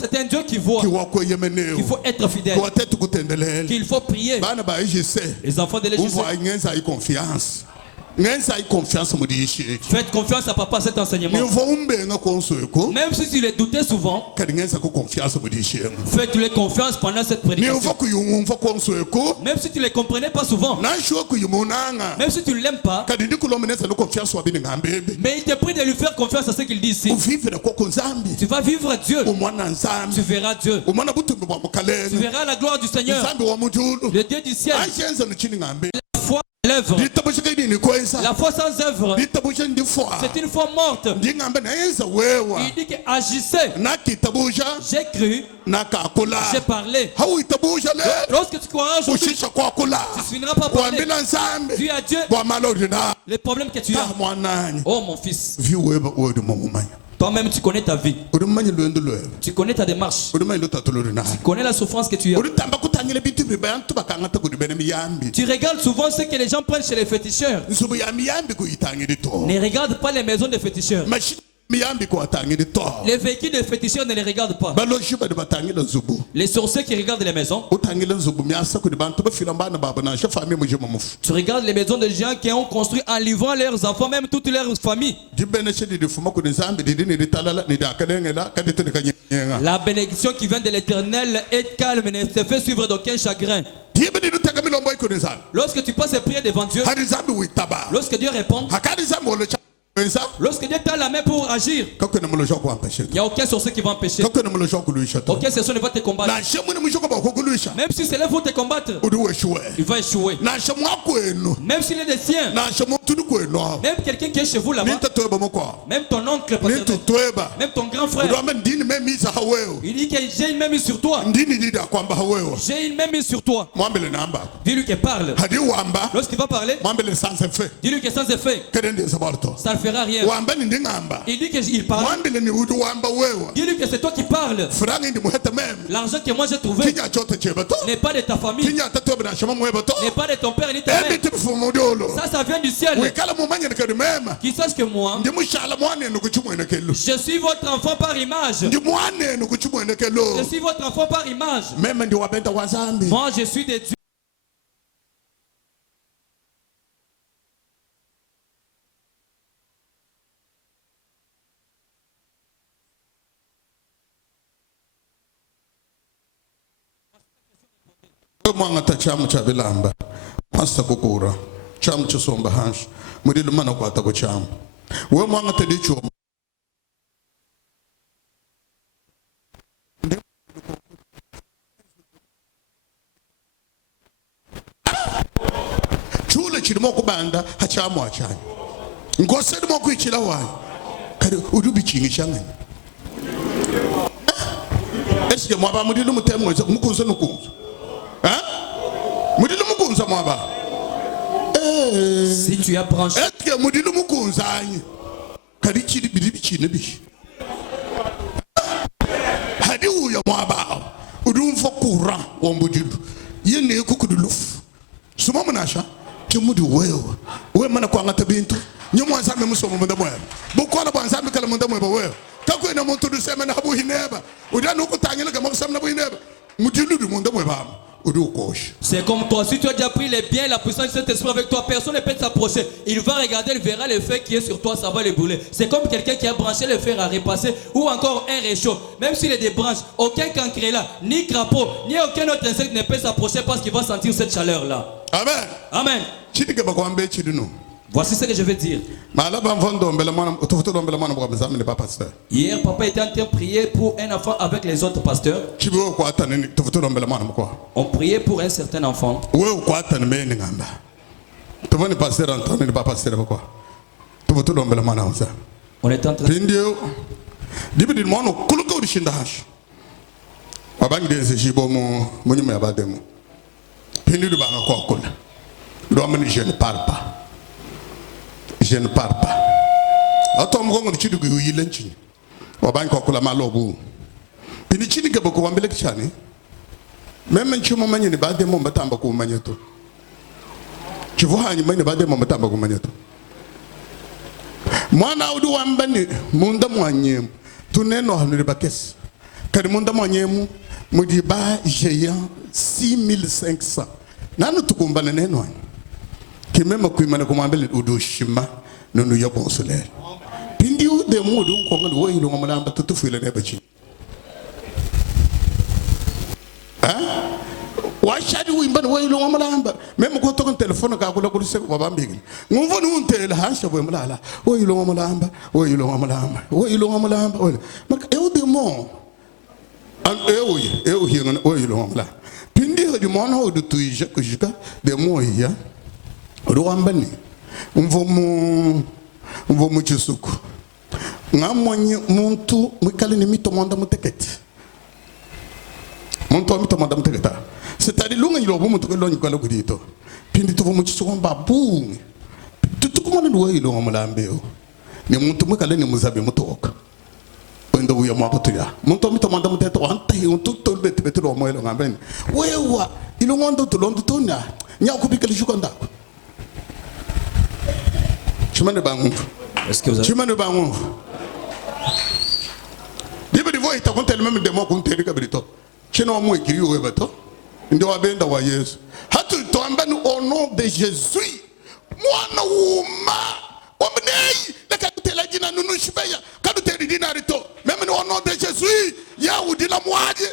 c'est un Dieu qui voit, qu'il faut être fidèle, qu'il faut prier. Les enfants de l'Église, faites confiance à papa à cet enseignement. Même si tu les doutais souvent, faites-lui confiance pendant cette prédication. Même si tu ne les comprenais pas souvent, même si tu ne l'aimes pas, mais il te prie de lui faire confiance à ce qu'il dit ici. Tu vas vivre Dieu. Tu verras Dieu. Tu verras la gloire du Seigneur, le Dieu du ciel. foi l'œuvre. La foi sans œuvre, c'est une foi morte. Il dit que agissez. J'ai cru, j'ai parlé. Lorsque tu croiras aujourd'hui, tu ne finiras pas par parler. Dis à Dieu les problèmes que tu as. Oh mon fils, toi-même tu connais ta vie. Tu connais ta démarche. Tu connais la souffrance que tu as. Tu regardes souvent ce que les gens prennent chez les féticheurs. Ne regarde pas les maisons des féticheurs. Les véhicules des féticheurs ne les regardent pas. Les sorciers qui regardent les maisons. Tu regardes les maisons de gens qui ont construit en livrant leurs enfants, même toute leur famille. La bénédiction qui vient de l'Éternel est calme et ne se fait suivre d'aucun chagrin. Lorsque tu passes et prier devant Dieu, lorsque Dieu répond, lorsque Dieu tend la main pour agir, il n'y a aucun sorcier qui va empêcher. Aucun sorcier ne va te combattre. Même si c'est là pour te combattre, il va échouer. Même s'il est des siens, même quelqu'un qui est chez vous là-bas, même ton oncle, même ton grand frère, il dit que j'ai une main mise sur toi. J'ai une main mise sur toi. Dis-lui qu'il parle. Lorsqu'il va parler, dis-lui que sans effet, ça ne fera rien. Il dit qu'il parle. Dis-lui que c'est toi qui parles. L'argent que moi j'ai trouvé n'est pas de ta famille, n'est pas de ton père ni ta mère. Ça vient du ciel. Qui sache que moi, je suis votre enfant par image. Je suis votre enfant par image. Moi je suis des dieux. Mwangata chamu cha bilamba masa kukura chamu cha somba hash mudilu mana kwata ko chamu we mwangata dicho chule chirimo kubanda hachamu achanya ngose dimo kwichira wayi kare udubi chingi changani eske mwaba mudilu mutemwe mukunzo nukunzo. Si tu as branché, c'est comme toi, si tu as déjà pris les biens et la puissance de cet esprit avec toi, personne ne peut s'approcher. Il va regarder, il verra le feu qui est sur toi, ça va le brûler. C'est comme quelqu'un qui a branché le fer à repasser ou encore un réchaud. Même s'il est des branches, aucun cancréla, ni crapaud, ni aucun autre insecte ne peut s'approcher parce qu'il va sentir cette chaleur-là. Amen. Amen. Voici ce que je vais dire. Hier, papa était en train de prier pour un enfant avec les autres pasteurs. On priait pour un certain enfant. On est en train je ne parle pas. Je ne parle pas. Attends, je vais te dire que même quand on a commandé le chemin, nous nous y avons solaire. Puis des mots de comment nous voyons le moment tout fait le nébéchi. Hein? Wachadi wimba voyons le moment même quand on téléphone quand on a couru sur Baba Miguel. On va nous télé hache voyons là. Voyons le moment lamba, voyons le moment lamba, voyons le moment lamba. Mais eu des mots. Voyons le moment là. Puis du moment où de tout que jusqu'à des mots hier. Ruambani. Mvomu chisuku. Ngamwanyi muntu mwikali ni mito mwanda muteketi. Muntu wa mito mwanda muteketa. C'est-à-dire lunga ilobo muntu kwa lonyi kwa logo dito. Pindi tuvo mchisuku mbabungi. Tutukumana duwa ilo mlambeo. Ni muntu mwikali ni muzabi mutoka. Wendo uya mwako ya. Muntu wa mito mwanda muteketa wantahi untu tolbeti betilo mwelo ngambeni. Wewa ilo ngondo tulondo tunya. Nya kubika lishuka ndako. Chumane bangu. Est-ce que vous avez... Chumane bangu. Dibe divo ita konte même demo konte rika brito. Chino mu ekiri o ebato. Ndio wabenda wa Yesu. Hatu toambani au nom de Jésus. Mwana uma. Omnei na kadutela jina nunu shibeya. Kadutela dina rito. Même au nom de Jésus. Ya udila mwaje.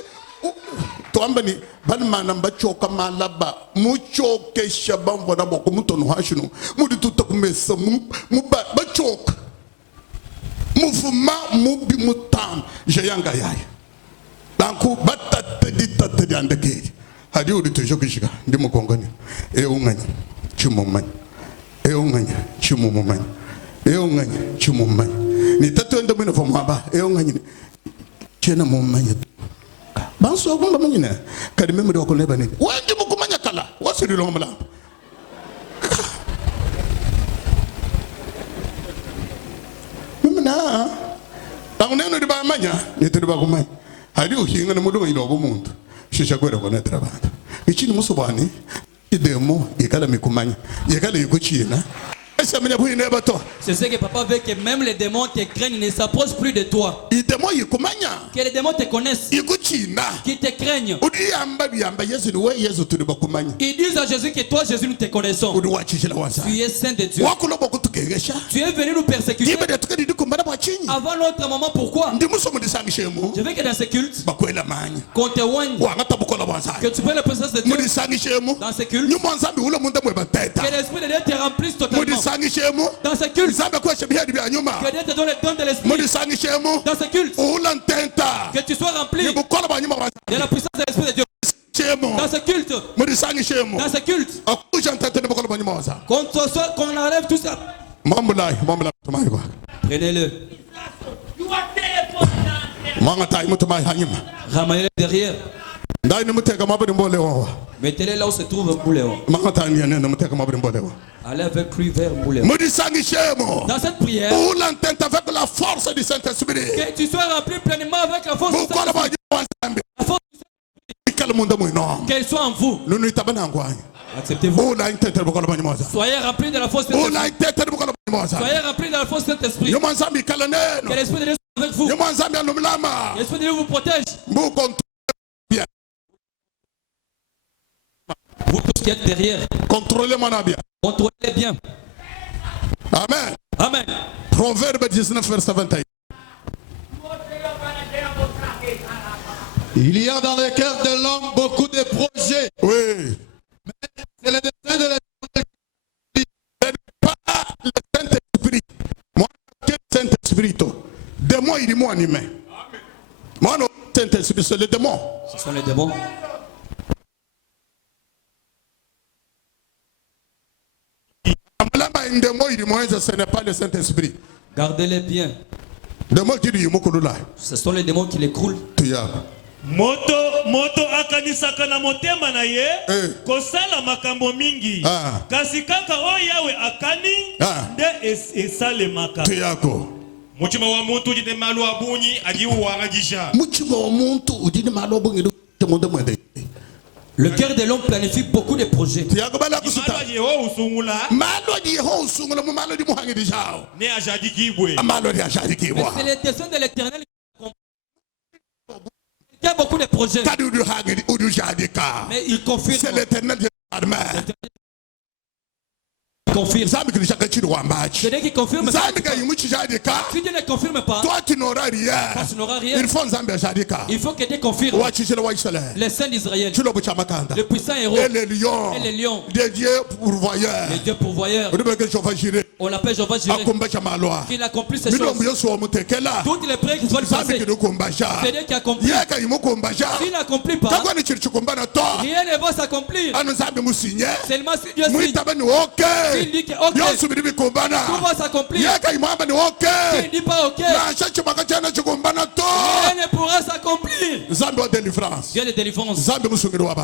Toambani bani manamba choka malaba muchoke shabambo na boko mutono hashino mudi tutakumesa muba bachoka mufuma mubi mutam jeyanga yaya banku batate ditate diandeke hadi udi tojoke shika ndimo kongani unganya chimomanya unganya chimomanya unganya chimomanya ni tatu ndo mino fomaba unganya chena momanya banso agomba manyina kadi memori wako leba nini wanje mukumanya kala wasiri lo mala mimna tauneno di ba manya yete ba kumanya hadi uhinga na mudo ilo go muntu shisha kwera kona trabanda ichini musubani idemo ikala mikumanya ikala ikuchina. C'est ce que papa veut, que même les démons te craignent, ne s'approchent plus de toi. Que les démons te connaissent, qui te craignent. Ils disent à Jésus que toi, Jésus, nous te connaissons. Tu es saint de Dieu. Tu es venu nous persécuter avant notre moment. Pourquoi? Je veux que dans ce culte, qu'on te oigne, que tu prennes la présence de Dieu dans ce culte, que l'Esprit de Dieu te remplisse totalement. Dans ce culte, que Dieu te donne le don de l'esprit. Dans ce culte, que tu sois rempli de la puissance de l'esprit de Dieu. Dans ce culte, qu'on enlève tout ça. Prenez-le. Ramenez-le derrière. Mettez-les là où se trouve Mouléon. Allez avec lui vers Mouléon. Dans cette prière, avec la force du Saint-Esprit, que tu sois rempli pleinement avec la force du Saint-Esprit. La force du Saint-Esprit. Qu'elle soit en vous. Acceptez-vous. Soyez remplis de la force du Saint-Esprit. Soyez remplis de la force du Saint-Esprit. Que l'Esprit de Dieu soit avec vous. L'Esprit de Dieu vous protège. Vous tous qui êtes derrière, contrôlez-moi bien. Contrôlez bien. Amen. Amen. Proverbe 19, verset 21. Il y a dans le cœur de l'homme beaucoup de projets. Oui. Mais c'est le destin de l'esprit. Ce n'est pas le Saint-Esprit. Moi, quel Saint-Esprit? Démon, il est moi animé. Moi, non, Saint-Esprit, c'est le démon. Ce sont les démons. Ce n'est pas le Saint-Esprit. Gardez-les bien. Ce sont les démons qui les croulent. Moto akanisaka na motema na ye kosala makambo mingi kasi kaka o yawe akani nde esalemaka. Mutima wa muntu ujine malu abunyi ajiu wangajisha. Mutima wa muntu ujine malu abunyi Le cœur de l'homme planifie beaucoup de projets. Mais c'est les desseins de l'Éternel qui a beaucoup de projets. Mais il confie. C'est l'Éternel. confirme. C'est Dieu qui confirme. Si Dieu ne confirme pas, toi tu n'auras rien. Tu n'auras rien. Il faut que Dieu confirme. Les saints d'Israël, le puissant héros et les lions, des dieux pourvoyeurs. Les dieux pourvoyeurs. On l'appelle Jéhovah Jireh. Qu'il accomplit ces choses. Toutes les prières qui sont passées, c'est Dieu qui accomplit. S'il n'accomplit pas, rien ne va s'accomplir. Seulement si Dieu signe. S'il dit que ok, tout va s'accomplir. S'il dit pas ok, rien ne pourra s'accomplir. Dieu de délivrance,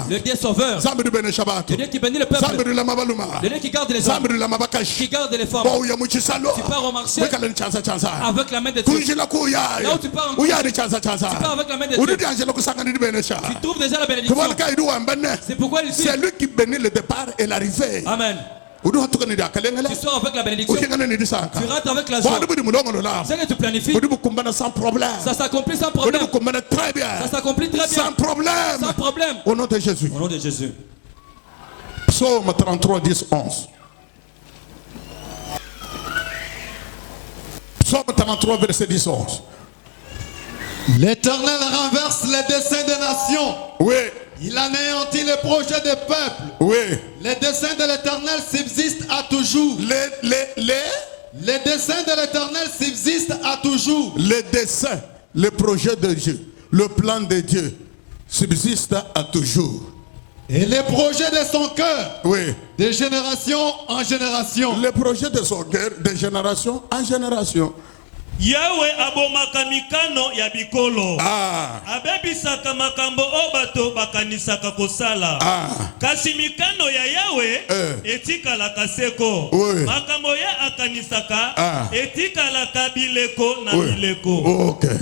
le Dieu sauveur, le Dieu qui bénit le peuple, le Dieu qui garde les hommes, qui garde les femmes. Tu pars au marché avec la main de Dieu. Là où tu pars en course, tu pars avec la main de Dieu. Tu trouves déjà la bénédiction. C'est pourquoi il dit, c'est lui qui bénit le départ et l'arrivée. Amen. Tu sors avec la bénédiction. Tu rentres avec la joie. C'est que tu planifies. Sans problème. Ça s'accomplit sans problème. Très bien. Ça s'accomplit très bien. Sans problème. Sans problème. Au nom de Jésus. Au nom de Jésus. Psaume 33, 10, 11. Psaume 33, verset 10, 11. L'Éternel renverse les desseins des nations. Oui. Il anéantit les projets des peuples. Oui. Les desseins de l'Éternel subsistent à toujours. Les desseins de l'Éternel subsistent à toujours. Les desseins, le projet de Dieu, le plan de Dieu subsiste à toujours. Et les projets de son cœur, oui, de génération en génération. Les projets de son cœur, de génération en génération. Yahweh abomaka mikano ya bikolo. Abebisaka makambo obato bakanisaka kosala. Kasi mikano ya Yahweh etikalaka seko. Makambo ya akanisaka etikalaka bileko na bileko. Okay.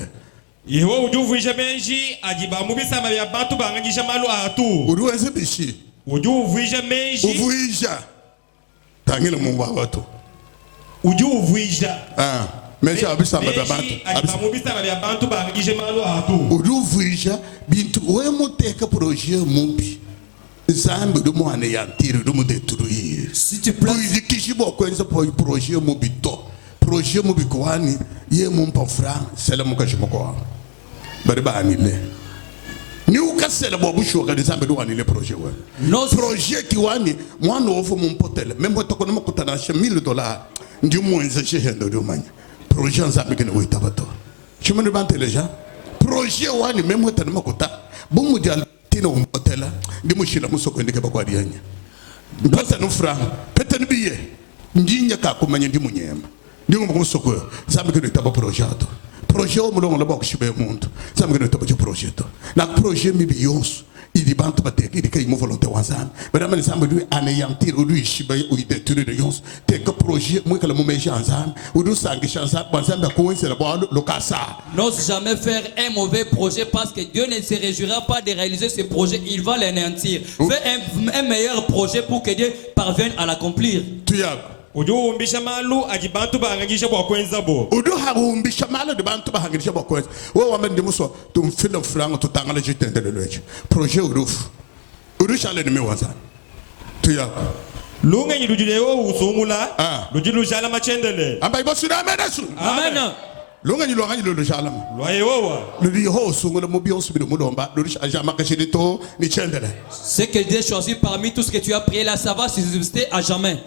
Yeho ujuvuisha benji ajiba mubisa mabya bantu bangisha malu atu. Uruwenze bishi. Ujuvuisha benji. Uvuisha. Tangile mungu watu. Ujuvuisha. Mais abisa abantu bangije malu atu. Uruvuisha bintu we muteka projet mubi. Zambe do mwana ya tire do mudetruire. Si tu places kishibo kwenza projet mubi to. Projet mubi kwani ye mumpa franc sela mukashimoko. Bari ba anile. Ni ukasela bobu shoka de zambe do anile projet we. Nos projet ki wani mwana ofu mumpotele. Membo tokona makutana $1000. Ndi mwenza shehendo do manya. Projet en zambe kene oitabato. Chuma de banteleja. Projet wani membo tana makuta. Bomu dia tino umpotela. Ndi mushila musoko ndike bakwadi yanya. Pesa no franc. Peta nibiye. Ndinya ka kumanya ndi munyema. Ndi musoko zambe kene oitaba projet. Projet o mulongo labo kushibe muntu. Zambe kene oitaba projet. Na projet mibiyos. Il bantu batek il kay mo volonté wanzan madame ne samba du anéantir ou du shiba ou détruire de yons tek projet moi que le moment janzan ou du sangi chansa wanzan da ko c'est le casa. N'ose jamais faire un mauvais projet parce que Dieu ne se réjouira pas de réaliser ce projet, il va l'anéantir. Fais un meilleur projet pour que Dieu parvienne à l'accomplir. Tu as ujuumbisha malu ajibantu bangisha bwa kwenza bo. Udu harumbisha malu de bantu bangisha bwa kwenza. Wo wamende muso tumfilo frango tutangala jitende leje. Projet uruf. Urushale ni mewaza. Tuya. Lunga nyidujileo usumula. Lujilu jala machendele. Amba ibosuna menesu. Amen. Longa nyilo ngani lo jalam. Loyewa. Le di ho sungula mobio subido mulomba. Lurisha ajama kashidito ni chendele. C'est que Dieu choisit parmi tout ce que tu as prié là, ça va subsister à jamais.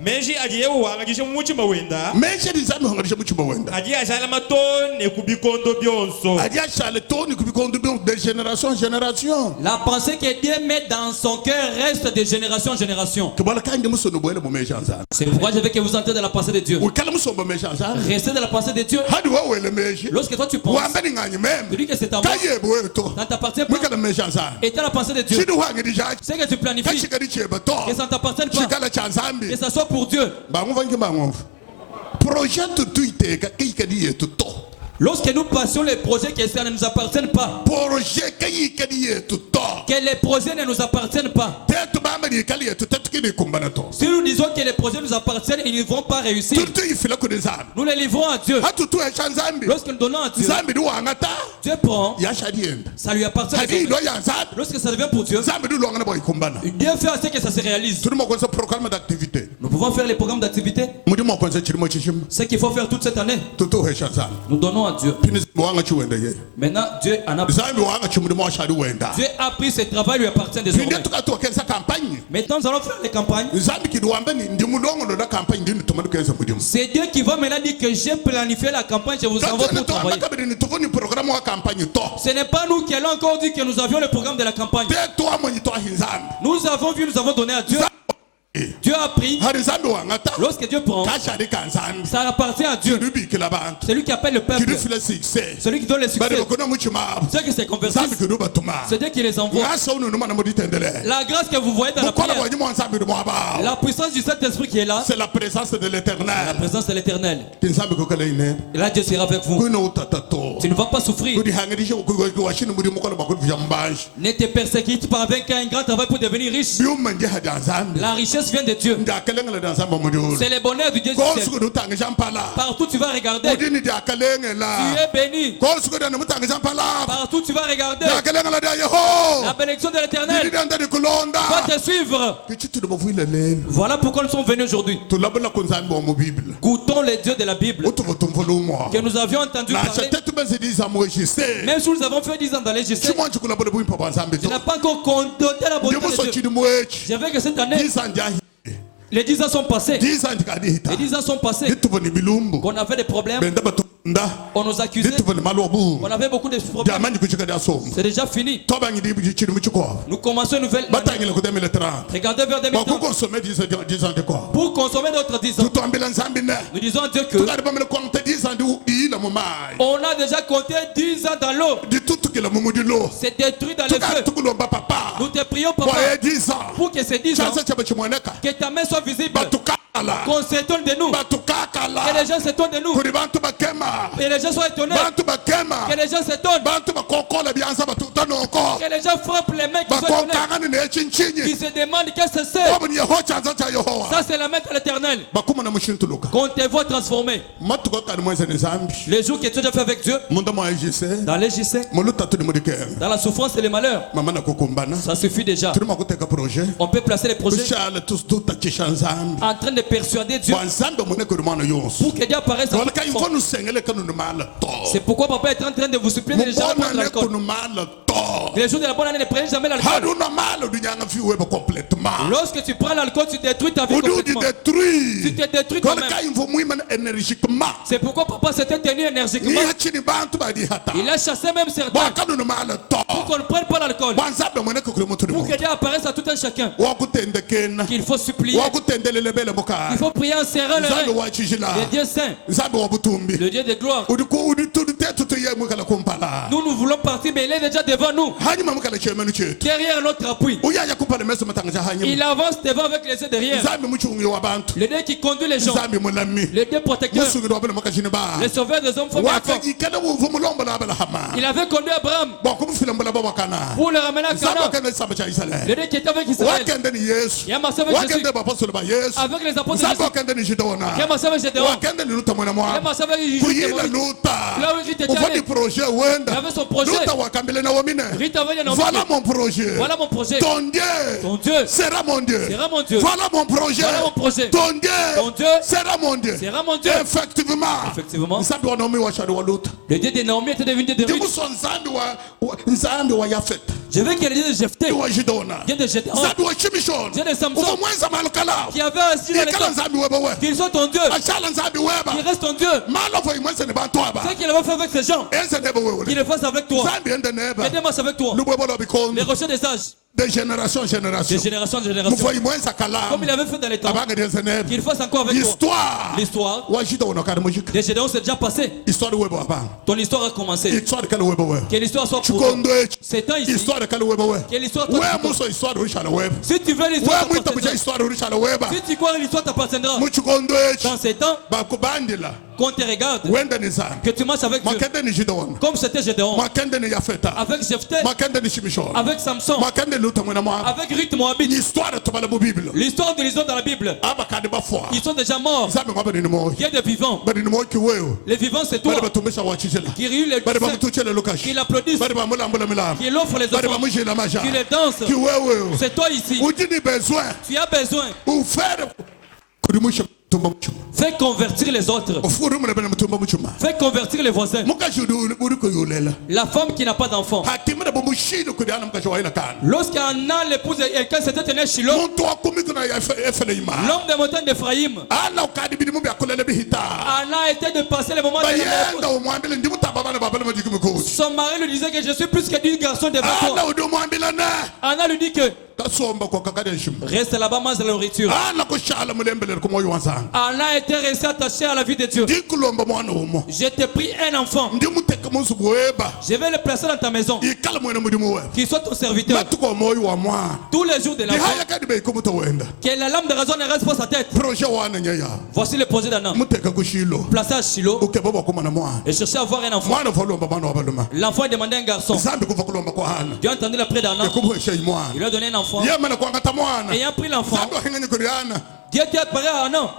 Meji ajiyewa ngisha muchima wenda. Meji dizami ngisha muchima wenda. Aji ajala maton ne kubikondo bionso. Aji ajala ton ne kubikondo bionso de génération en génération. La pensée que Dieu met dans son cœur reste de génération en génération. C'est pourquoi je veux que vous entrez dans la pensée de Dieu. Restez dans la pensée de Dieu. Lorsque toi tu penses, tu dis que c'est à moi, ça ne t'appartient pas. Et dans la pensée de Dieu, c'est que tu planifies, que ça ne t'appartienne pas, que ça soit pour Dieu. Lorsque nous passions les projets que ça ne nous appartiennent pas, que les projets ne nous appartiennent pas, Si nous disons que les projets nous appartiennent, ils ne vont pas réussir. Nous les livrons à Dieu. Lorsque nous donnons à Dieu, Dieu prend, ça lui appartient. Lorsque ça devient pour Dieu, Dieu fait assez que ça se réalise. Nous pouvons faire les programmes d'activité. Ce qu'il faut faire toute cette année, nous donnons à Dieu. Maintenant, Dieu en a pris. Dieu a pris ce travail, lui appartient désormais. Maintenant, nous allons faire les campagnes. C'est Dieu qui va maintenant dire que j'ai planifié la campagne, je vous envoie pour travailler. Ce n'est pas nous qui allons encore dire que nous avions le programme de la campagne. Nous avons vu, nous avons donné à Dieu. Dieu a pris. Lorsque Dieu prend, ça appartient à Dieu. C'est lui qui appelle le peuple. Celui qui donne le succès. Ceux qui se convertissent, c'est Dieu qui les envoie. La grâce que vous voyez dans la prière, la puissance du Saint-Esprit qui est là, c'est la présence de l'Éternel. La présence de l'Éternel. Et là, Dieu sera avec vous. Tu ne vas pas souffrir. Ne te persécute pas avec un grand travail pour devenir riche. La richesse vient de Dieu. C'est le bonheur de Dieu. Partout tu vas regarder, tu es béni. Partout tu vas regarder, la bénédiction de l'Éternel va te suivre. Voilà pourquoi nous sommes venus aujourd'hui. Goûtons les dieux de la Bible que nous avions entendu parler. Même si nous avons fait 10 ans dans les JC, tu n'as pas encore condamné la bonté de Dieu. Je veux que cette année, les 10 ans sont passés. Les 10 ans sont passés. On avait des problèmes. On nous accusait. On avait beaucoup de problèmes. C'est déjà fini. Nous commençons une nouvelle année. Regardez vers 2030. Pour consommer notre 10 ans, nous disons à Dieu que on a déjà compté 10 ans dans l'eau. C'est détruit dans le feu. Nous te prions, papa, pour que ces 10 ans, que ta main soit visible, qu'on s'étonne de nous, que les gens s'étonnent de nous, et les gens soient étonnés, que les gens s'étonnent, que les gens frappent les mains, qui soient étonnés, qui se demandent qu'est-ce que c'est. Ça, c'est la main de l'Éternel. Qu'on te voit transformé. Les jours que tu as déjà fait avec Dieu, dans les JC, dans la souffrance et les malheurs, ça suffit déjà. On peut placer les projets en train de persuader Dieu pour que Dieu apparaisse. C'est pourquoi papa est en train de vous supplier déjà à prendre l'alcool. Les jours de la bonne année, ne prenez jamais l'alcool. Lorsque tu prends l'alcool, tu détruis ta vie complètement. Tu te détruis toi-même. C'est pourquoi papa s'était tenu énergiquement. Il a chassé même certains pour qu'on ne prenne pas l'alcool. Pour que Dieu apparaisse à tout un chacun. Qu'il faut supplier. Il faut prier en serrant le rein. Le Dieu saint, le Dieu de gloire. Nous voulons partir, mais il est déjà devant nous, derrière notre appui. Il avance devant avec les yeux derrière. Le Dieu qui conduit les gens, le Dieu protecteur, le sauveur des hommes. Il avait conduit Abraham pour le ramener à Canaan. Le Dieu qui était avec Israël, il a marché avec Jésus, avec les apôtres de Jésus. Il a marché avec Gédéon, il a marché avec Jésus. Là où il était allé, il avait son projet. Voilà mon projet. Voilà mon projet. Ton Dieu sera mon Dieu. Voilà mon projet. Voilà mon projet. Ton Dieu sera mon Dieu. Effectivement. Le Dieu de Naomi était devenu Dieu de Ruth. Je veux que le Dieu de Jephthé, Dieu de Gédéon, Dieu de Samson, qui avait assis dans les camps, qu'ils sont ton Dieu, qu'ils restent ton Dieu. Ce qu'il va faire avec ces gens, qu'il le fasse avec toi. Que Dieu marche avec toi. Les rochers des âges. De génération en génération. De génération en génération. Comme il avait fait dans les temps. Qu'il fasse encore avec toi. L'histoire de Gédéon s'est déjà passé. Ton histoire a commencé. Que l'histoire soit pour toi. C'est temps ici. Que l'histoire t'appartiendra. Si tu veux l'histoire t'appartiendra. Si tu crois que l'histoire t'appartiendra. Dans ces temps, qu'on te regarde, que tu marches avec Dieu, comme c'était Gédéon, avec Jephthé, avec Samson, avec Ruth Moabite. L'histoire de l'histoire dans la Bible. Ils sont déjà morts. Il y a des vivants. Les vivants, c'est toi qui réunis les qui l'applaudissent, qui l'offre les offrandes, qui les danse. C'est toi ici. Tu as besoin. Fais convertir les autres. Fais convertir les voisins. La femme qui n'a pas d'enfant. Lorsqu'Anna l'épouse quelqu'un s'était tenu Shiloh, l'homme des montagnes d'Ephraïm, Anna était de passer les moments de son mari lui disait que je suis plus que du garçon devant toi. Anna lui dit que reste là-bas, mange la nourriture. Anna était restée attachée à la vie de Dieu. Je t'ai pris un enfant. Je vais le placer dans ta maison. Qu'il soit ton serviteur. Tous les jours de l'enfant. Que la lame de raison ne reste pas sa tête. Voici le projet d'Anna. Placé à Shiloh. Et chercher à avoir un enfant. L'enfant a demandé un garçon. Dieu a entendu la prière d'Anna. Il lui a donné un enfant. Ayant pris l'enfant, Dieu t'a apparu à Anna.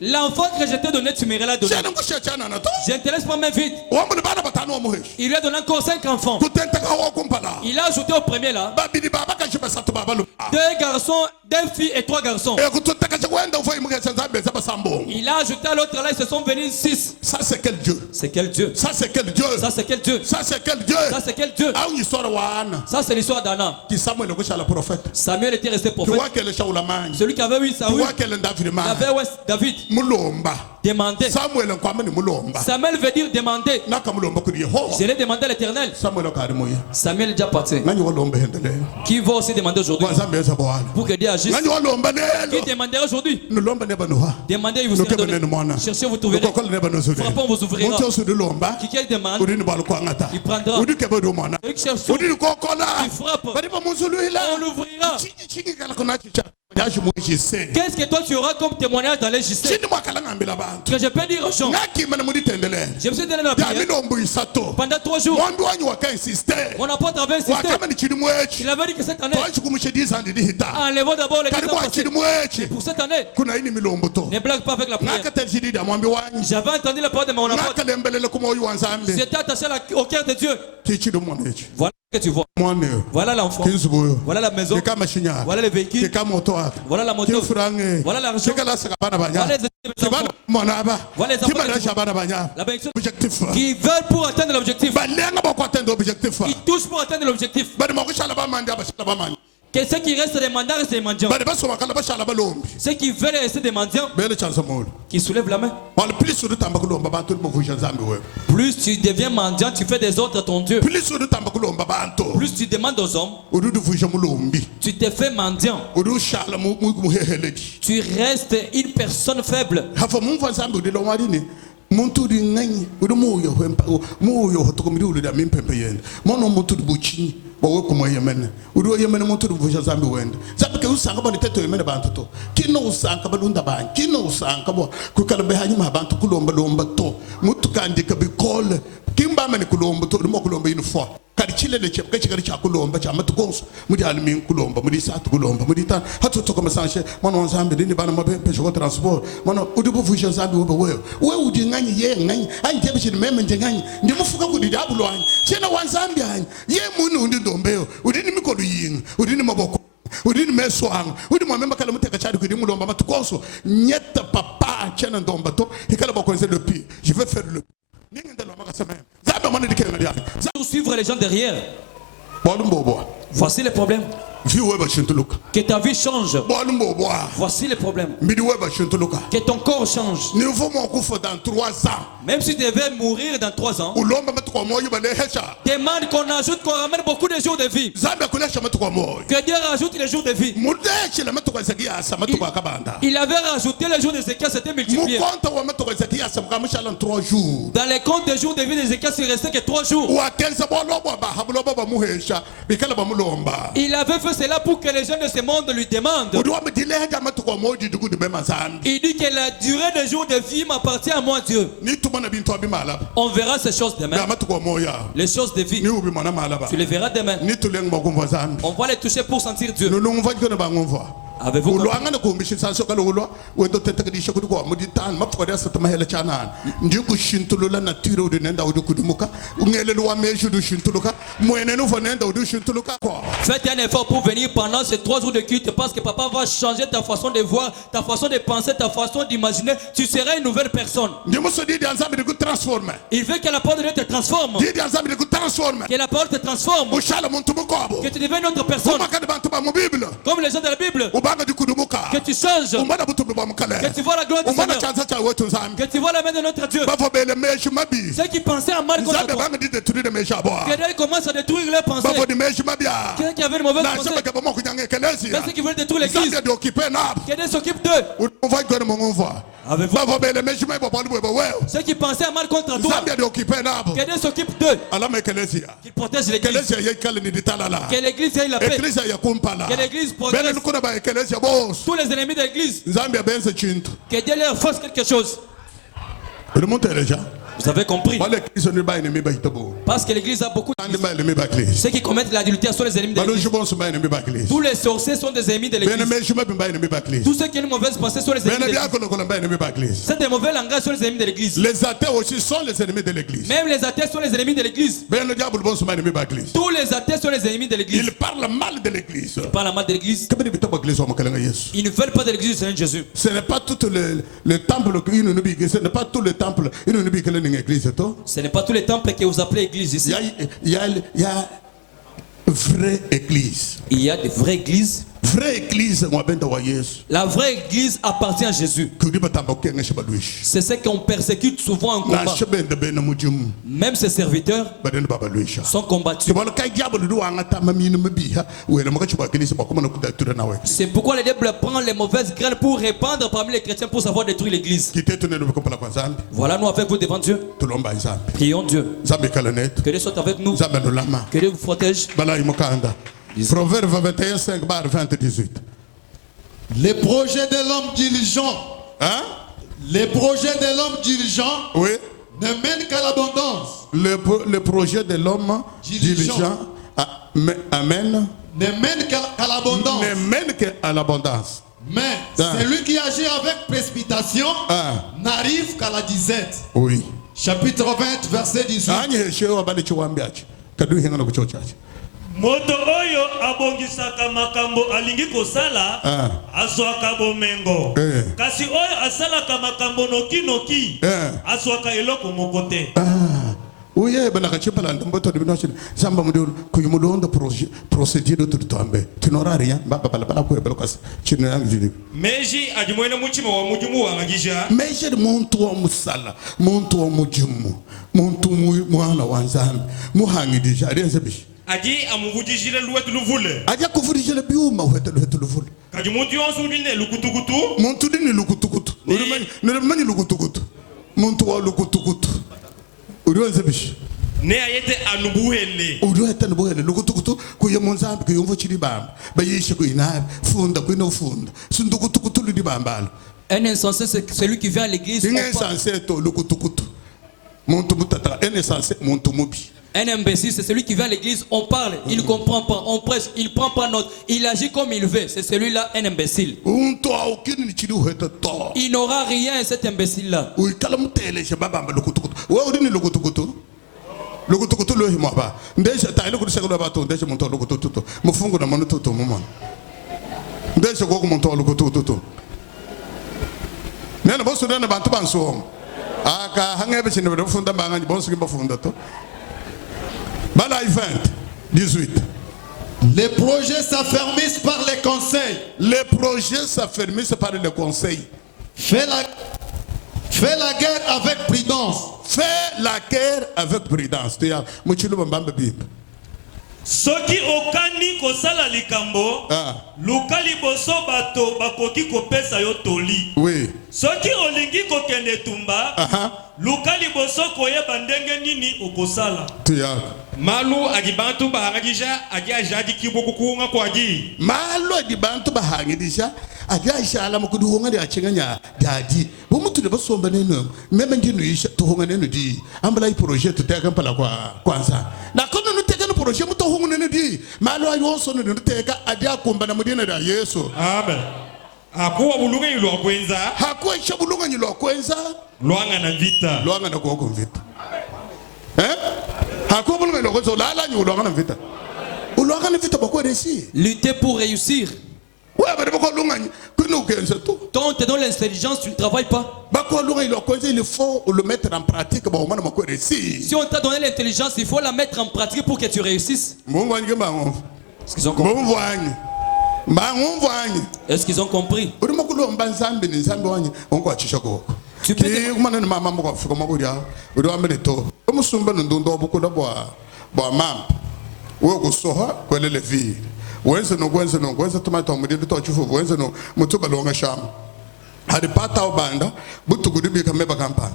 L'enfant que je t'ai donné, tu m'irais la donner. Je ne te laisse pas même vite. Il lui a donné encore 5 enfants. Il a ajouté au premier là 2 garçons, 2 filles et 3 garçons. Il a ajouté à l'autre là, ils se sont venus 6. Ça c'est quel Dieu? C'est quel Dieu? Ça c'est quel Dieu? Ça c'est quel Dieu? Ça c'est quel Dieu? Ça c'est quel Dieu? Ça c'est l'histoire d'Anna. Samuel était resté prophète. Celui qui avait eu Saoul, avait David. Demander. Samuel veut dire demander. Je l'ai demandé à l'Éternel. Samuel est déjà parti. Qui va aussi demander aujourd'hui pour que Dieu agisse? Qui demandera aujourd'hui? Demandez, il vous sera donné. Cherchez, vous trouverez. Frappons, vous ouvrira. Qui demande, il prendra. Celui qui cherche, il frappe. On l'ouvrira. Qu'est-ce que toi tu auras comme témoignage dans les JC? Que je peux dire aux gens. Je me suis donné la prière pendant 3 jours. Mon apôtre avait insisté. Il avait dit que cette année, enlevons d'abord les 10 ans passés. Pour cette année, ne blague pas avec la prière. J'avais entendu la parole de mon apôtre. J'étais attaché au cœur de Dieu. Voilà ce que tu vois. Voilà l'enfant. Voilà la maison. Voilà les véhicules. Voilà la moto. Voilà l'argent. Voilà les enfants qui veulent pour atteindre l'objectif. Ils touchent pour atteindre l'objectif. Que ceux qui restent des mandats restent des mendiants. Ceux qui veulent rester des mendiants, qui soulèvent la main. Plus tu deviens mendiant, tu fais des autres ton Dieu. Plus tu demandes aux hommes, tu te fais mendiant. Tu restes une personne faible. Karchile le chep kachikari chakulomba chamatukonso muri alimi kulomba muri satu kulomba muri tan hatu to comme sanche mano nzambe dini bana mabe pesho transport mano udibu fusha nzambe we udingani ye ngani anje bishini meme njengani ndimufuka kudi dabulo anyi chena wanzambe anyi ye munu ndi ndombeo udini mikolu yinga udini maboko udini meswang udini mwamemba kala muteka chadi kudi mulomba matukonso nyeta papa chena ndomba to hikala bakonze le pi je vais faire le Pour suivre les gens derrière. Voici les problèmes. Que ta vie change. Voici les problèmes. Que ton corps change. Dans 3 ans. Même si tu devais mourir dans 3 ans, demande qu'on ajoute, qu'on ramène beaucoup de jours de vie. Que Dieu rajoute les jours de vie. Il avait rajouté les jours d'Ézéchiel, c'était multiplié. Dans les comptes des jours de vie d'Ézéchiel, il ne restait que 3 jours. Il avait fait cela pour que les gens de ce monde lui demandent. Il dit que la durée des jours de vie m'appartient à moi, Dieu. On verra ces choses demain. Les choses de vie, tu les verras demain. On va les toucher pour sentir Dieu. Avez-vous faites un effort pour venir pendant ces 3 jours de culte, parce que papa va changer ta façon de voir, ta façon de penser, ta façon d'imaginer. Tu seras une nouvelle personne. Il veut que la parole de Dieu te transforme. Que la parole te transforme. Que tu deviennes une autre personne. Comme les gens de la Bible. Que tu changes. Que tu vois la gloire du Seigneur. Que tu vois la main de notre Dieu. Ceux qui pensaient à mal contre toi, que Dieu commence à détruire leurs pensées. Ceux qui avaient de mauvaises pensées, ceux qui veulent détruire l'église, que Dieu s'occupe d'eux. Avez-vous? Ceux qui pensaient à mal contre toi, que Dieu s'occupe d'eux. Qu'il protège l'église. Que l'église ait la paix. Que l'église progresse. Tous les ennemis de l'église, que Dieu leur fasse quelque chose. Vous avez compris? Parce que l'église a beaucoup de... Ceux qui commettent l'adultère sont les ennemis de l'église. Tous les sorciers sont des ennemis de l'église. Tous ceux qui ont une mauvaise pensée sont les ennemis de l'église. Ceux des mauvais langages sont les ennemis de l'église. Les athées aussi sont les ennemis de l'église. Même les athées sont les ennemis de l'église. Tous les athées sont les ennemis de l'église. Ils parlent mal de l'église. Ils parlent mal de l'église. Ils ne veulent pas de l'église du Seigneur Jésus. Ce n'est pas tout le temple, ce n'est pas tout le temple. Ce n'est pas tous les temples que vous appelez église ici. Il y a vraie église. Il y a des vraies églises. Vraie église, la vraie église appartient à Jésus. C'est ce qu'on persécute souvent en combat. Même ses serviteurs sont combattus. C'est pourquoi le diable prend les mauvaises graines pour répandre parmi les chrétiens pour savoir détruire l'église. Voilà, nous avec vous devant Dieu. Prions Dieu. Que Dieu soit avec nous. Que Dieu vous protège. Proverbe 21, 5 bar 20, 18. Les projets de l'homme diligent. Hein? Les projets de l'homme diligent. Oui. Ne mènent qu'à l'abondance. Le projet de l'homme diligent. Amen. Ne mène qu'à l'abondance. Ne mène qu'à l'abondance. Mais celui qui agit avec précipitation n'arrive qu'à la disette. Oui. Chapitre 20, verset 18. Moto oyo abongisaka makambo alingi kosala azwaka bomengo kasi oyo asalaka makambo noki azwaka eloko moko te. Uye balaka chipala mboto de binoche samba modul kuyumulondo procédure de tombe tu n'auras rien baba bala ko belokas chino yangi meji ajimwene muchima wa mujumu wangagisha meji muntu wa musala muntu wa mujumu muntu mwana wanzambe muhangi deja renze bishi aji amuvujishile luwetu luvule aja kuvujishile biuma wetu luvule kaji muntu yonsu dine lukutukutu muntu dine lukutukutu nuremani lukutukutu muntu wa lukutukutu uruwenze bishi ne ayete anubuhele uruweta nubuhele lukutukutu kuye monzambe kuyumvo chiri bamba bayishe kuinabe funda kuino funda sundukutukutu ludi bambalo. Un insensé c'est celui qui vient à l'église. Un insensé to lukutukutu muntu mutata un insensé muntu mubi. Un imbécile, c'est celui qui vient à l'église, on parle, il ne comprend pas, on prêche, il ne prend pas note, il agit comme il veut. C'est celui-là, un imbécile. Il n'aura rien, cet imbécile-là. Balaï 20, 18. Les projets s'affermissent par les conseils. Les projets s'affermissent par les conseils. Fais Fais la guerre avec prudence. Fais la guerre avec prudence. Soki okani kosala likambo, luka liboso bato bakoki kopesa yo toli. Oui. Soki olingi kokende tumba, luka liboso koyeba ndenge nini okosala. Malu agibantu bahangijisha agiajadi kiboku kuunga kwa agi. Malu agibantu bahangijisha agiajisha ala mukuduhunga de achenganya dadi. Bomutu de basomba nenu. Meme ndinu isha tuhunga nenu di. Ambala I projet tuteka mpala kwa kwanza. Na kono nuteka no projet mutuhunga nenu di. Malu ayonso nenu tuteka adia kumba na mudina da Yesu. Amen. Hakuwa bulunga yilo kwenza. Hakuwa isha bulunga yilo kwenza. Luanga na vita. Luanga na kuoko vita. Lutter pour réussir. Quand tu es dans l'intelligence, tu ne travailles pas. Il faut le mettre en pratique. Si on t'a donné l'intelligence, il faut la mettre en pratique pour que tu réussisses. Est-ce qu'ils ont compris? Est-ce qu'ils ont compris? Tu peux Haripata ubanda butugudibika meba kampani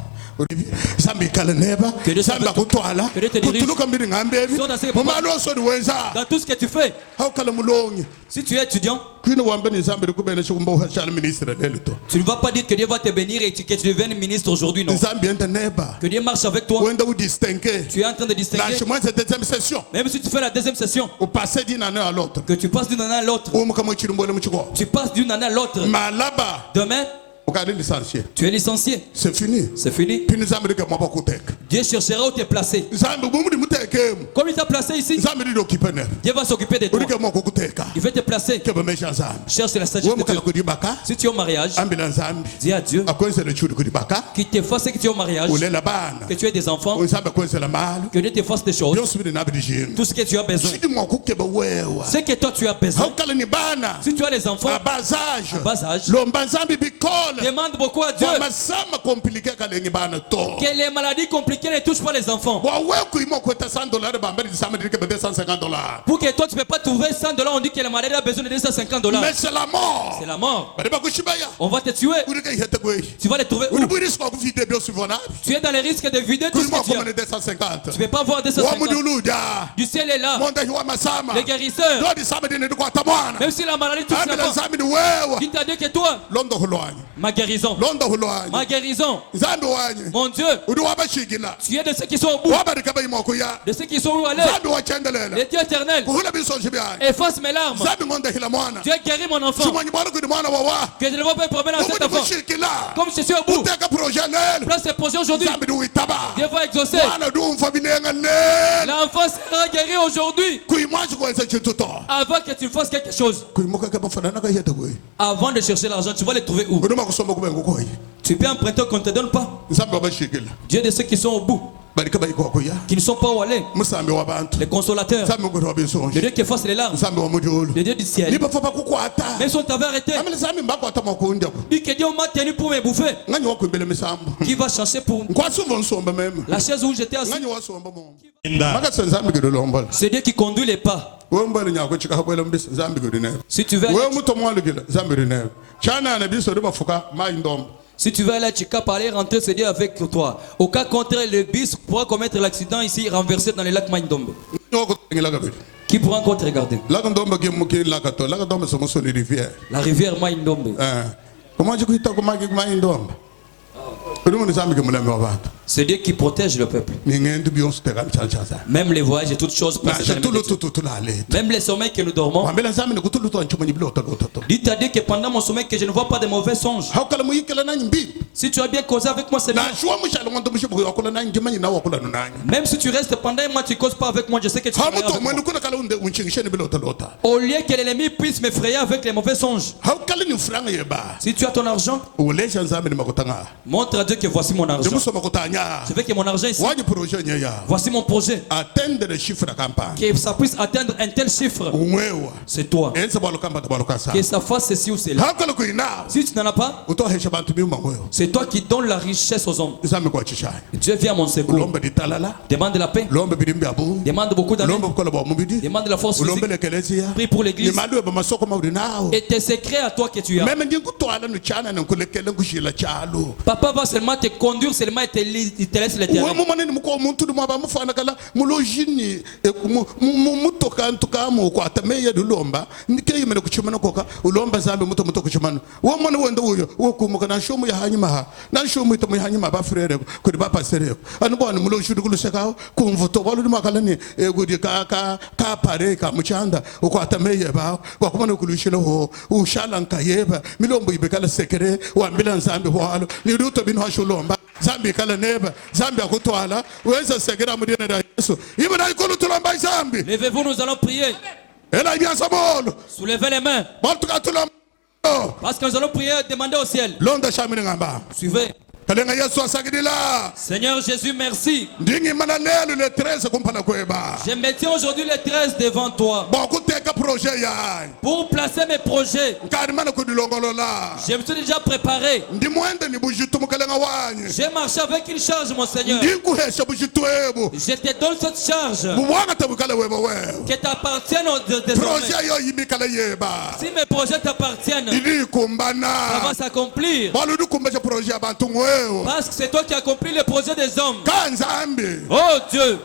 sambi kala neba samba kutwala kutuluka mbiri ngambebi mumalo sodi wenza dans tout ce que tu fais. Haukala mulongi Si tu es étudiant, kwino wambeni zambi kubene shumbo shala ministre lelito tu ne vas pas dire que Dieu va te bénir et que tu deviennes ministre aujourd'hui, non. zambi enta neba Que Dieu marche avec toi. wenda udistinguer Tu es en train de distinguer. la chemin cette deuxième session Même si tu fais la deuxième session, au passer d'une année à l'autre que tu passes d'une année à l'autre, tu passes d'une année à l'autre. malaba Demain, licencié. tu es licencié. C'est fini. C'est fini. Dieu cherchera où tu es placé. Comme il t'a placé ici, Dieu va s'occuper de toi. Il veut te placer. Cherche la sagesse de Dieu. Si tu es au mariage, dis à Dieu qu'il te fasse que tu es au mariage, que tu aies des enfants, que Dieu te fasse des choses. Tout ce que tu as besoin. Ce que toi tu as besoin. Si tu as les enfants, à bas âge, demande beaucoup à Dieu que les maladies compliquées ne touchent pas les enfants. Pour que toi tu ne peux pas trouver $100, on dit que la maladie a besoin de $250. Mais c'est la mort. C'est la mort. On va te tuer. Tu vas les trouver où? Tu es dans les risques de vider tout ce que tu as. Tu ne peux pas voir $250. Du ciel est là. Les guérisseurs. Même si la maladie touche l'enfant, il t'a dit que toi, ma guérison, ma guérison, mon Dieu, tu es de ceux qui sont au bout, de ceux qui sont où aller. Le Dieu éternel, efface mes larmes. Tu as guéri mon enfant, que je ne vois pas problème dans cet enfant. Comme je suis au bout, place ce projet aujourd'hui. Dieu va exaucer. L'enfant sera guéri aujourd'hui. Avant que tu fasses quelque chose, avant de chercher l'argent, tu vas le trouver où? Tu peux emprunter qu'on ne te donne pas. Dieu de ceux qui sont au bout, qui ne sont pas où aller, les consolateurs, le Dieu qui efface les larmes, le Dieu du ciel. Même si on t'avait arrêté, dit que Dieu m'a tenu pour me bouffer, qui va chercher pour la chaise où j'étais assis. C'est Dieu qui conduit les pas. Si tu veux Si tu veux aller à Chika parler, rentrer, c'est Dieu avec toi. Au cas contraire, le bus pourra commettre l'accident ici, renversé dans le lac Maïndombe. Qui pourra encore te regarder? La rivière Maïndombe. Comment tu dis Maïndombe? C'est Dieu qui protège le peuple. Même les voyages et toutes choses. Même les sommeils que nous dormons. Dites à Dieu que pendant mon sommeil que je ne vois pas de mauvais songes. Si tu as bien causé avec moi, c'est bien. Même si tu restes pendant un mois, tu ne causes pas avec moi, je sais que tu feras avec moi. Au lieu que l'ennemi puisse m'effrayer avec les mauvais songes. Si tu as ton argent, montre à Dieu que voici mon argent. Je veux que mon argent ici, voici mon projet. Que ça puisse atteindre un tel chiffre. C'est toi. Que ça fasse ceci ou cela. Si tu n'en as pas, C'est toi qui donnes la richesse aux hommes. Dieu vient à mon secours. Demande la paix. Demande beaucoup d'amour. Demande la force physique. Prie pour l'église. Et tes secrets à toi que tu as. Papa va seulement te conduire, seulement il te laisse le terrain. Zambi kala neba, Zambi akutwala, weza segera mudine da Yesu. Ibana ikulu tulamba Zambi. Levez-vous, nous allons prier. Ela ibya sabolo. Soulevez les mains. Baltuka tulamba. Parce que nous allons prier, demander au ciel. Londa shamini ngamba. Suivez. Seigneur Jésus, merci. Je me tiens aujourd'hui le 13 devant toi. Pour placer mes projets. Je me suis déjà préparé. J'ai marché avec une charge, mon Seigneur. Je te donne cette charge. Que t'appartienne désormais. Si mes projets t'appartiennent, ça va s'accomplir. Parce que c'est toi qui as accompli le projet des hommes. Oh Dieu.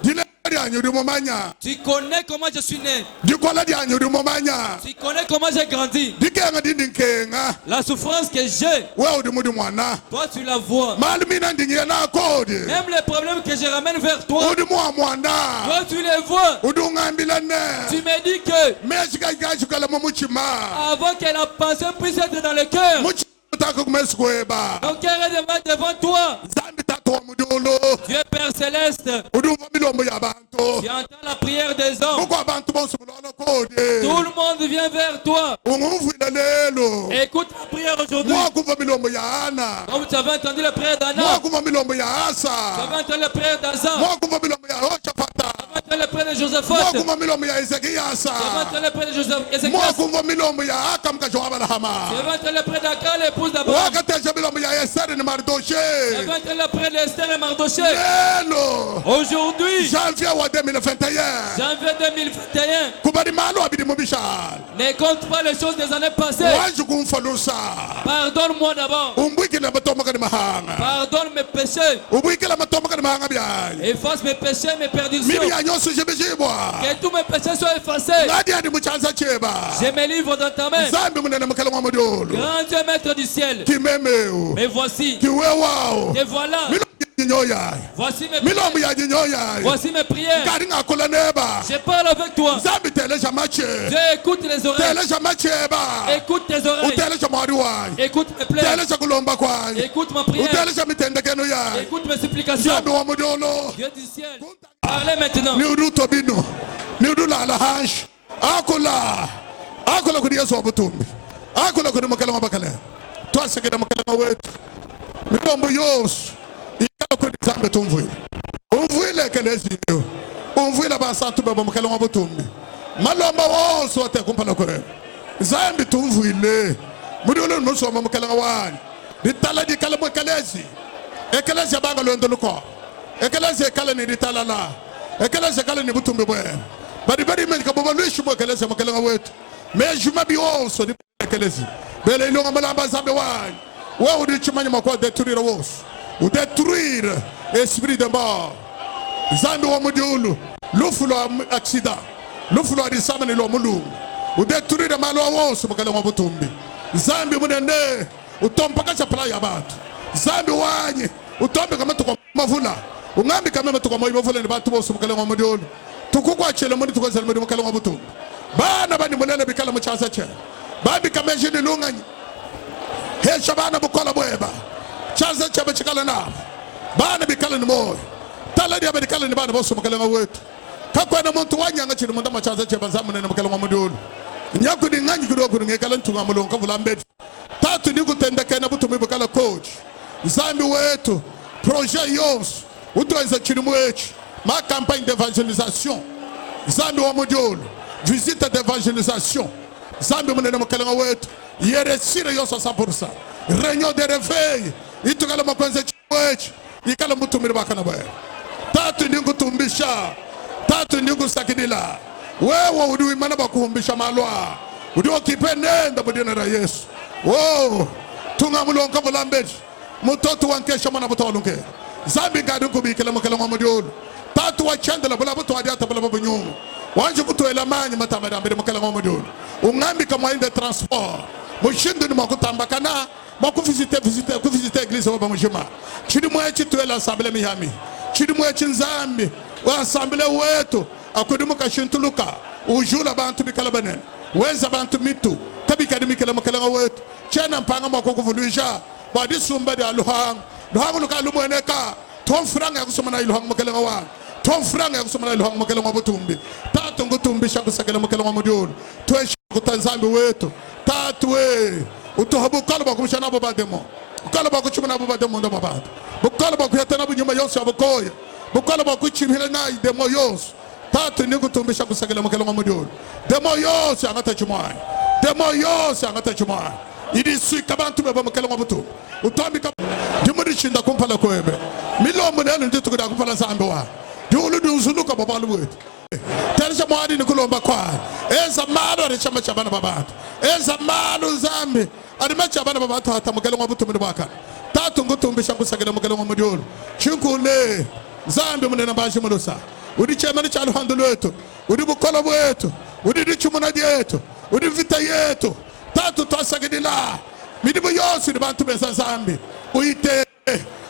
Tu connais comment je suis né. Tu connais comment j'ai grandi. La souffrance que j'ai. Toi tu la vois. Même les problèmes que je ramène vers toi. Toi tu les vois. Tu me dis que avant que la pensée puisse être dans le cœur, ton cœur est devant toi. Dieu Père Céleste, tu entends la prière des hommes. Tout le monde vient vers toi. Écoute la prière aujourd'hui. Comme tu avais entendu la prière d'Anna, tu avais entendu la prière d'Asa, tu avais entendu la prière de Josaphat, tu avais entendu la prière de Ézéchias, tu avais entendu la prière d'Akal, l'épouse d'Abraham, tu avais entendu la prière d'Esther et Mardoché. Aujourd'hui, janvier 2021, ne compte pas les choses des années passées. Pardonne-moi d'abord. Pardonne mes péchés. Efface mes péchés, mes perditions. Que tous mes péchés soient effacés. Je me livre dans ta main. Grand Dieu, maître du ciel. Mais voici. Te voilà. Voici mes prières. Voici mes prières. Je parle avec toi. Dieu écoute les oreilles. Écoute tes oreilles. Écoute mes plaintes. Écoute ma prière. Écoute mes supplications. Dieu du ciel. Parlez maintenant. Umvile kelezi umvile basantu baba mukala wabutumbi malomba wonso atekumpana kore zambi tumvile mudolo nosoma mukala wani ditala di kala mukalezi ekelezi banga londoluko ekelezi kala ni ditala la ekelezi kala ni butumbi bwe bari men ka baba luishu ekelezi mukala wetu mais juma bi wonso di ekelezi bele ilonga malamba zambi wani wa udi chimanya makwa détruire wonso ou détruire esprit de mort. Zambi wa mudiulu, lufulo accident, lufulo adisamani lo mulu, ou détruire malo wonso mukala wabutumbi. Zambi munene, utompaka chapala ya batu. Zambi wanyi, utombe kama tukwa mavula, ungambi kama tukwa mavula ni batu wonso mukala wamudiulu. Tukukwa chele muni tukwa zelmudi mukala wabutumbi. Bana bani mulele bikala mchasa che. Babi kama jini lunganyi. He shabana bukola bweba. Chaza chaba chikala na. Bana bikala ni moyo. Tala dia bikala ni bana boso mukala wetu. Kakwa na muntu wanyanga chini munda machaza chaba zamune na mukala wamudiulu. Nyaku ni nganyi kidogo ngekala ntunga mulonga vula mbedi. Tatu ni kutendeka na butu mibukala coach. Zambi wetu projet yos. Utoenza chini mwechi. Ma campagne d'évangélisation. Zambi wamudiulu. Visite d'évangélisation. Zambi munene mukala wetu. Yere sire yos à 100%. Réunion de réveil. itukala makwenze chimwechi ikala mutumiri bakana bwe tatu ndi kutumbisha tatu ndi kusakidila wewe udi imana bakuhumbisha malwa udi okipendenda budina ra Yesu wo tungamulonka vulambeji mutoto wankesha mana butolunke zambi ngadu kubikela mukela ngomodiolo tatu wachandela bula buto adiata bula bunyungu wanje kutoela manyi matamada mbere mukela ngomodiolo ungambi kama inde transport mushindu ni makutamba kana makufisite kufisite eglise wa bamujima chidi mwechi tuela asambile mihami chidi mwechi nzambi wa asambile wetu akudimu kashintuluka ujula bantu bikala banen wenza bantu mitu kabikadi mikela mukela wetu chena mpanga makukuvuluisha badi sumba de aluhang luhang luka lumweneka tom franga ya kusoma na iluhang mukela wa tom franga ya kusoma na iluhang mukela wa butumbi tatu ngutumbi shangu sakela mukela wa modiolo tuesha kutanzambi wetu tatu we utohabu kalba kumshana abo bademo kalba kuchumana abo bademo ndo mabado bukalba kuyatana bunyuma yose abukoya bukalba kuchimhira na demo yose tatu ni kutumbisha kusakela mukela wa modiolo demo yose angata chumwani demo yose angata chumwani idi sui kabantu beba mukela wa butu utombi ka dimudi chinda kumpala kwebe milombo nelo nditu kuda kumpala zambe wa diulu dunzuluka babalu wetu telisha mwadi ni kulomba kwa eza malo alichama chabana babatu eza malo zambi alima chabana babatu hata mukela wa butu mwaka tatu ngutumbisha kusakela mukela wa modiolo chinkule zambi munena bashi mulosa udi chemani chalu handulu wetu udi bukola wetu udi dichumuna yetu udi vita yetu tatu twasagidila midibu yose ni bantu beza zambi uite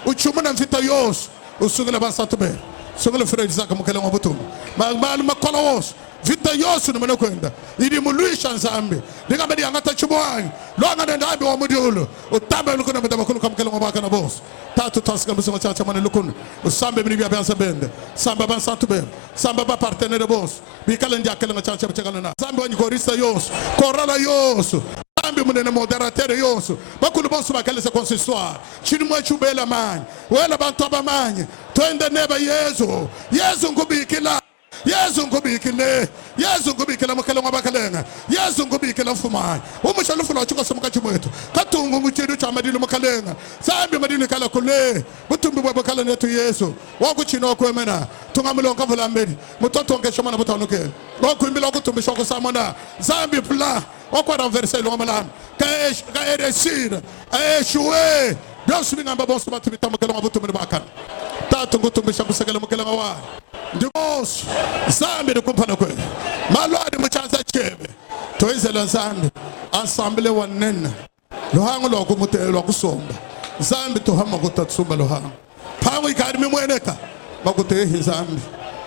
uchumuna mfita yose usungula basatu be sungula fredi zaka mukela wa butu malu makola wose vita yose ni mwana kwenda idi muluisha zambi linga medi angata chumwani longa nenda ambi wa mudiolo utambe lukuna mdaba kulu kamukela wa baka na boss tatu twasika msuma chacha mwana lukuna usambe mini bia bansa bende samba bansatu be samba ba partenaire boss bikala ndia kala chacha chakala na zambi wa nyikorisa yose korala yose zambi munene moderateur yose bakulu boss bakale se consistoire chini mwa chubela manye wela bantu abamanye twende neba Yesu ngubikila Yesu ngubikila mukela ngabakalenga Yesu ngubikila mfumani umushalufu la chuka samuka chimwetu katungu muchidu cha madini mukalenga zambi madini kala kule butumbi bwa bakala netu Yesu wakuchino okwemena tungamulonka vulambeni mutoto ngesho mana butanuke wakuimbila okutumbisha okusamona zambi pla wakwa renverser lo malam ka eresir eshuwe Dios ngamba boss batubita mukela ngabutumbi bakala tatu ngutumbisha kusakela mukela ngawa Ndibos zambi kumpana kwe malwadi muchaza chebe toizela zambi ensemble wanena lohango lokumutelo kusomba zambi tohama kutatsumba lohango phango ikadi mimweneka makutehi zambi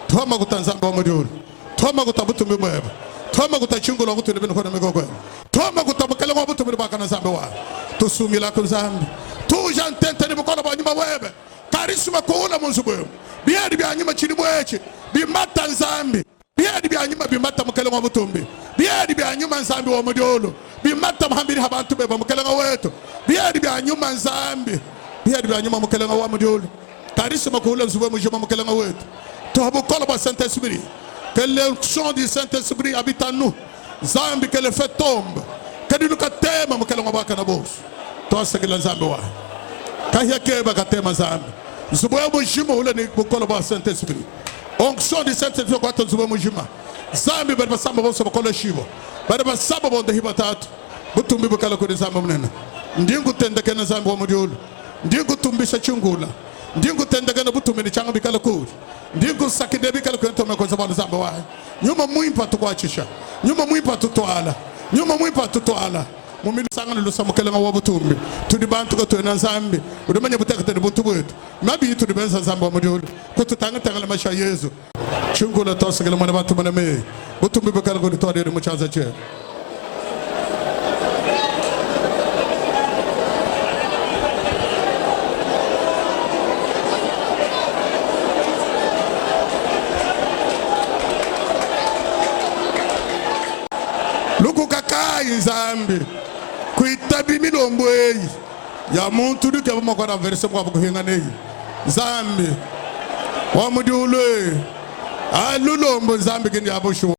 thoma kutanzamba wamodiolo thoma kutabutumbi bweba thoma kutachingula kutule bino khona mikokwe thoma kutabukela kwabutumbi bakana zambi wa tusungila ku zambi tuja ntente ni bukola banyuma webe karisma kuula munzubwe biadi byanyuma chini mweche bimata nzambi biadi byanyuma bimata mukela wa butumbi biadi byanyuma nzambi wa modiolo bimata mhambiri habantu beba mukela wetu biadi byanyuma nzambi biadi byanyuma mukela wa modiolo karisma kuula nzubwe mujuma mukela wetu tohabu kola ba Saint-Esprit que l'onction du Saint-Esprit habite en nous zambi que le fait tombe que nous katema mukela wa bakana boss to sekela nzambi wa kahia keba katema zambi zuboya mujima ule ni bukola ba Saint-Esprit onction du Saint-Esprit kwa zuboya mujima zambi baba samba boso bukola shibo baba samba bonde hibatatu butumbi bukala ko zambi munena ndingu tendeke na zambi wa modiolo ndingu tumbisha chungula ndingu tendeke na butumbi ni changa bikala ko ndingu sakide bikala ko ntoma ko zambi wa nyuma muimpa tukwachisha nyuma muimpa tutwala nyuma muimpa tutwala mumili sangana lo samukela wa butumbi tudi bantu ko to na zambi udumanya butekete ni buntu bwetu mabi tudi benza zambi wa modiolo ko tutanga tanga la masha Yesu chungula tosagala mwana bantu mana me butumbi bakala ko to de muchaza che luku kakai zambi kuitabi milombo eyi ya muntu duke bamakora verse kwa buhinga neyi zambi wa mudiolo alulombo zambi kindi abosho